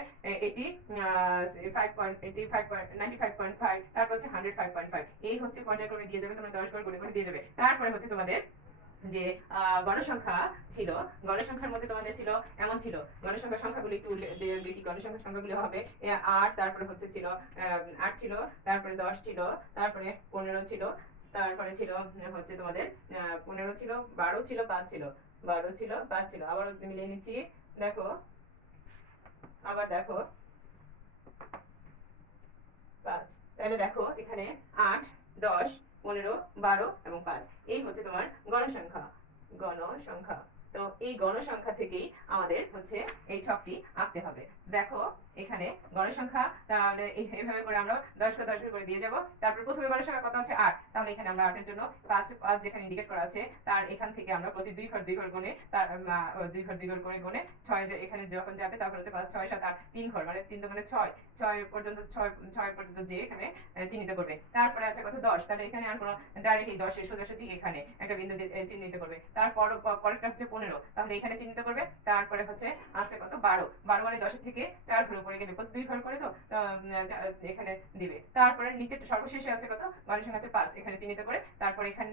95.5, তারপর হচ্ছে 105.5। এই হচ্ছে পর্যায়ক্রমে দিয়ে যাবে, তোমরা 10 ঘর করে দিয়ে যাবে। তারপরে হচ্ছে তোমাদের যে গণসংখ্যা ছিল, গণসংখ্যার মধ্যে তোমাদের ছিল এমন ছিল, গণসংখ্যার সংখ্যাগুলি একটু দেখি। গণসংখ্যার সংখ্যাগুলি হবে 8, তারপরে হচ্ছে ছিল 8 ছিল, তারপরে 10 ছিল, তারপরে 15 ছিল, তারপরে ছিল হচ্ছে তোমাদের 15 ছিল, 12 ছিল, 5 ছিল, 12 ছিল, 5 ছিল। আবার মিলিয়ে নিচ্ছি, দেখো আবার দেখো 5। তাহলে দেখো এখানে 8 10 15 12 এবং 5, এই হচ্ছে তোমার গণসংখ্যা। গণসংখ্যা। তো এই গণসংখ্যা থেকেই আমাদের হচ্ছে এই ছকটি আঁকতে হবে। দেখো এখানে গণসংখ্যা, তাহলে এইভাবে করে আমরা 10 করে দিয়ে যাব। তারপর প্রথমে গণসংখ্যা কত হচ্ছে 8, তাহলে এখানে আমরা 8 এর জন্য 5 যেখানে ইন্ডিকেট করা আছে তার এখান থেকে আমরা প্রতি 2 ঘর গুণে, তার 2 ঘর করে গুণে 6 যে এখানে যখন যাবে তারপর হচ্ছে 5 6 7 8 3 ঘর, মানে 3 দুগুণে 6, 6 পর্যন্ত 6 পর্যন্ত যে এখানে চিহ্নিত করবে। তারপরে আছে কত 10, তাহলে এখানে আর কোনো ডাইরেক্ট এই 10 এর সোজাসুজি এখানে একটা বিন্দু চিহ্নিত করবে। তারপর পরেরটা হচ্ছে 15, তাহলে এখানে চিহ্নিত করবে। তারপরে হচ্ছে আছে কত 12, 12 মানে 10 থেকে 4 ঘর উপরে গেলে কত 2 ঘর করে, তো এখানে দিবে। তারপরে নিচে সর্বশেষে আছে কত গণসংখ্যা আছে 5, এখানে চিহ্নিত করে তারপর এখান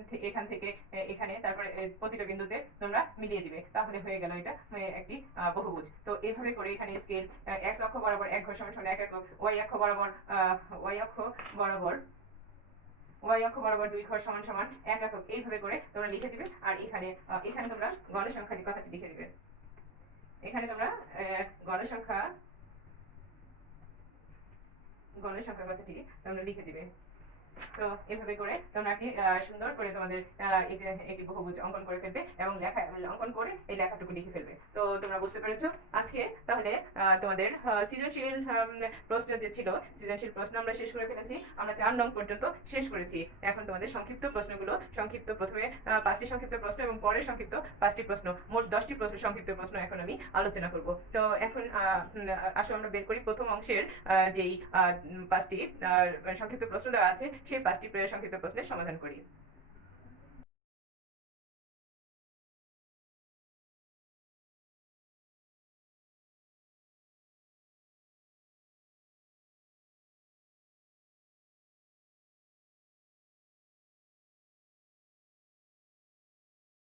থেকে এখানে, তারপরে প্রতিটা বিন্দুতে তোমরা মিলিয়ে দিবে, তাহলে হয়ে গেল এটা একটি বহুভুজ। তো এইভাবে করে এখানে স্কেল x অক্ষ বরাবর 1 ঘর সমান 1 একক, y অক্ষ বরাবর y অক্ষ বরাবর 2 ঘর সমান 1 একক, এইভাবে করে তোমরা লিখে দিবে। আর এখানে তোমরা গণসংখ্যার কথাটি লিখে দিবে। এখানে তোমরা গণসংখ্যা কথাটি তোমরা লিখে দিবে। তো এভাবে করে তোমরা কি সুন্দর করে তোমাদের একটি বহুভুজ অঙ্কন করে ফেলবে এবং অঙ্কন করে এই লেখাটুকু লিখে ফেলবে। তো তোমরা বুঝতে পেরেছো আজকে। তাহলে তোমাদের সৃজনশীল প্রশ্ন যে ছিল, সৃজনশীল প্রশ্ন আমরা শেষ করে ফেলেছি, আমরা 4 নং পর্যন্ত শেষ করেছি। এখন তোমাদের সংক্ষিপ্ত প্রশ্নগুলো, প্রথমে 5টি সংক্ষিপ্ত প্রশ্ন এবং পরে সংক্ষিপ্ত 5টি প্রশ্ন, মোট 10টি সংক্ষিপ্ত প্রশ্ন এখন আমি আলোচনা করব। তো এখন আসো আমরা বের করি প্রথম অংশের যেই 5টি সংক্ষিপ্ত প্রশ্ন দেওয়া আছে, সেই 5টি সংক্ষিপ্ত প্রশ্নের সমাধান করি।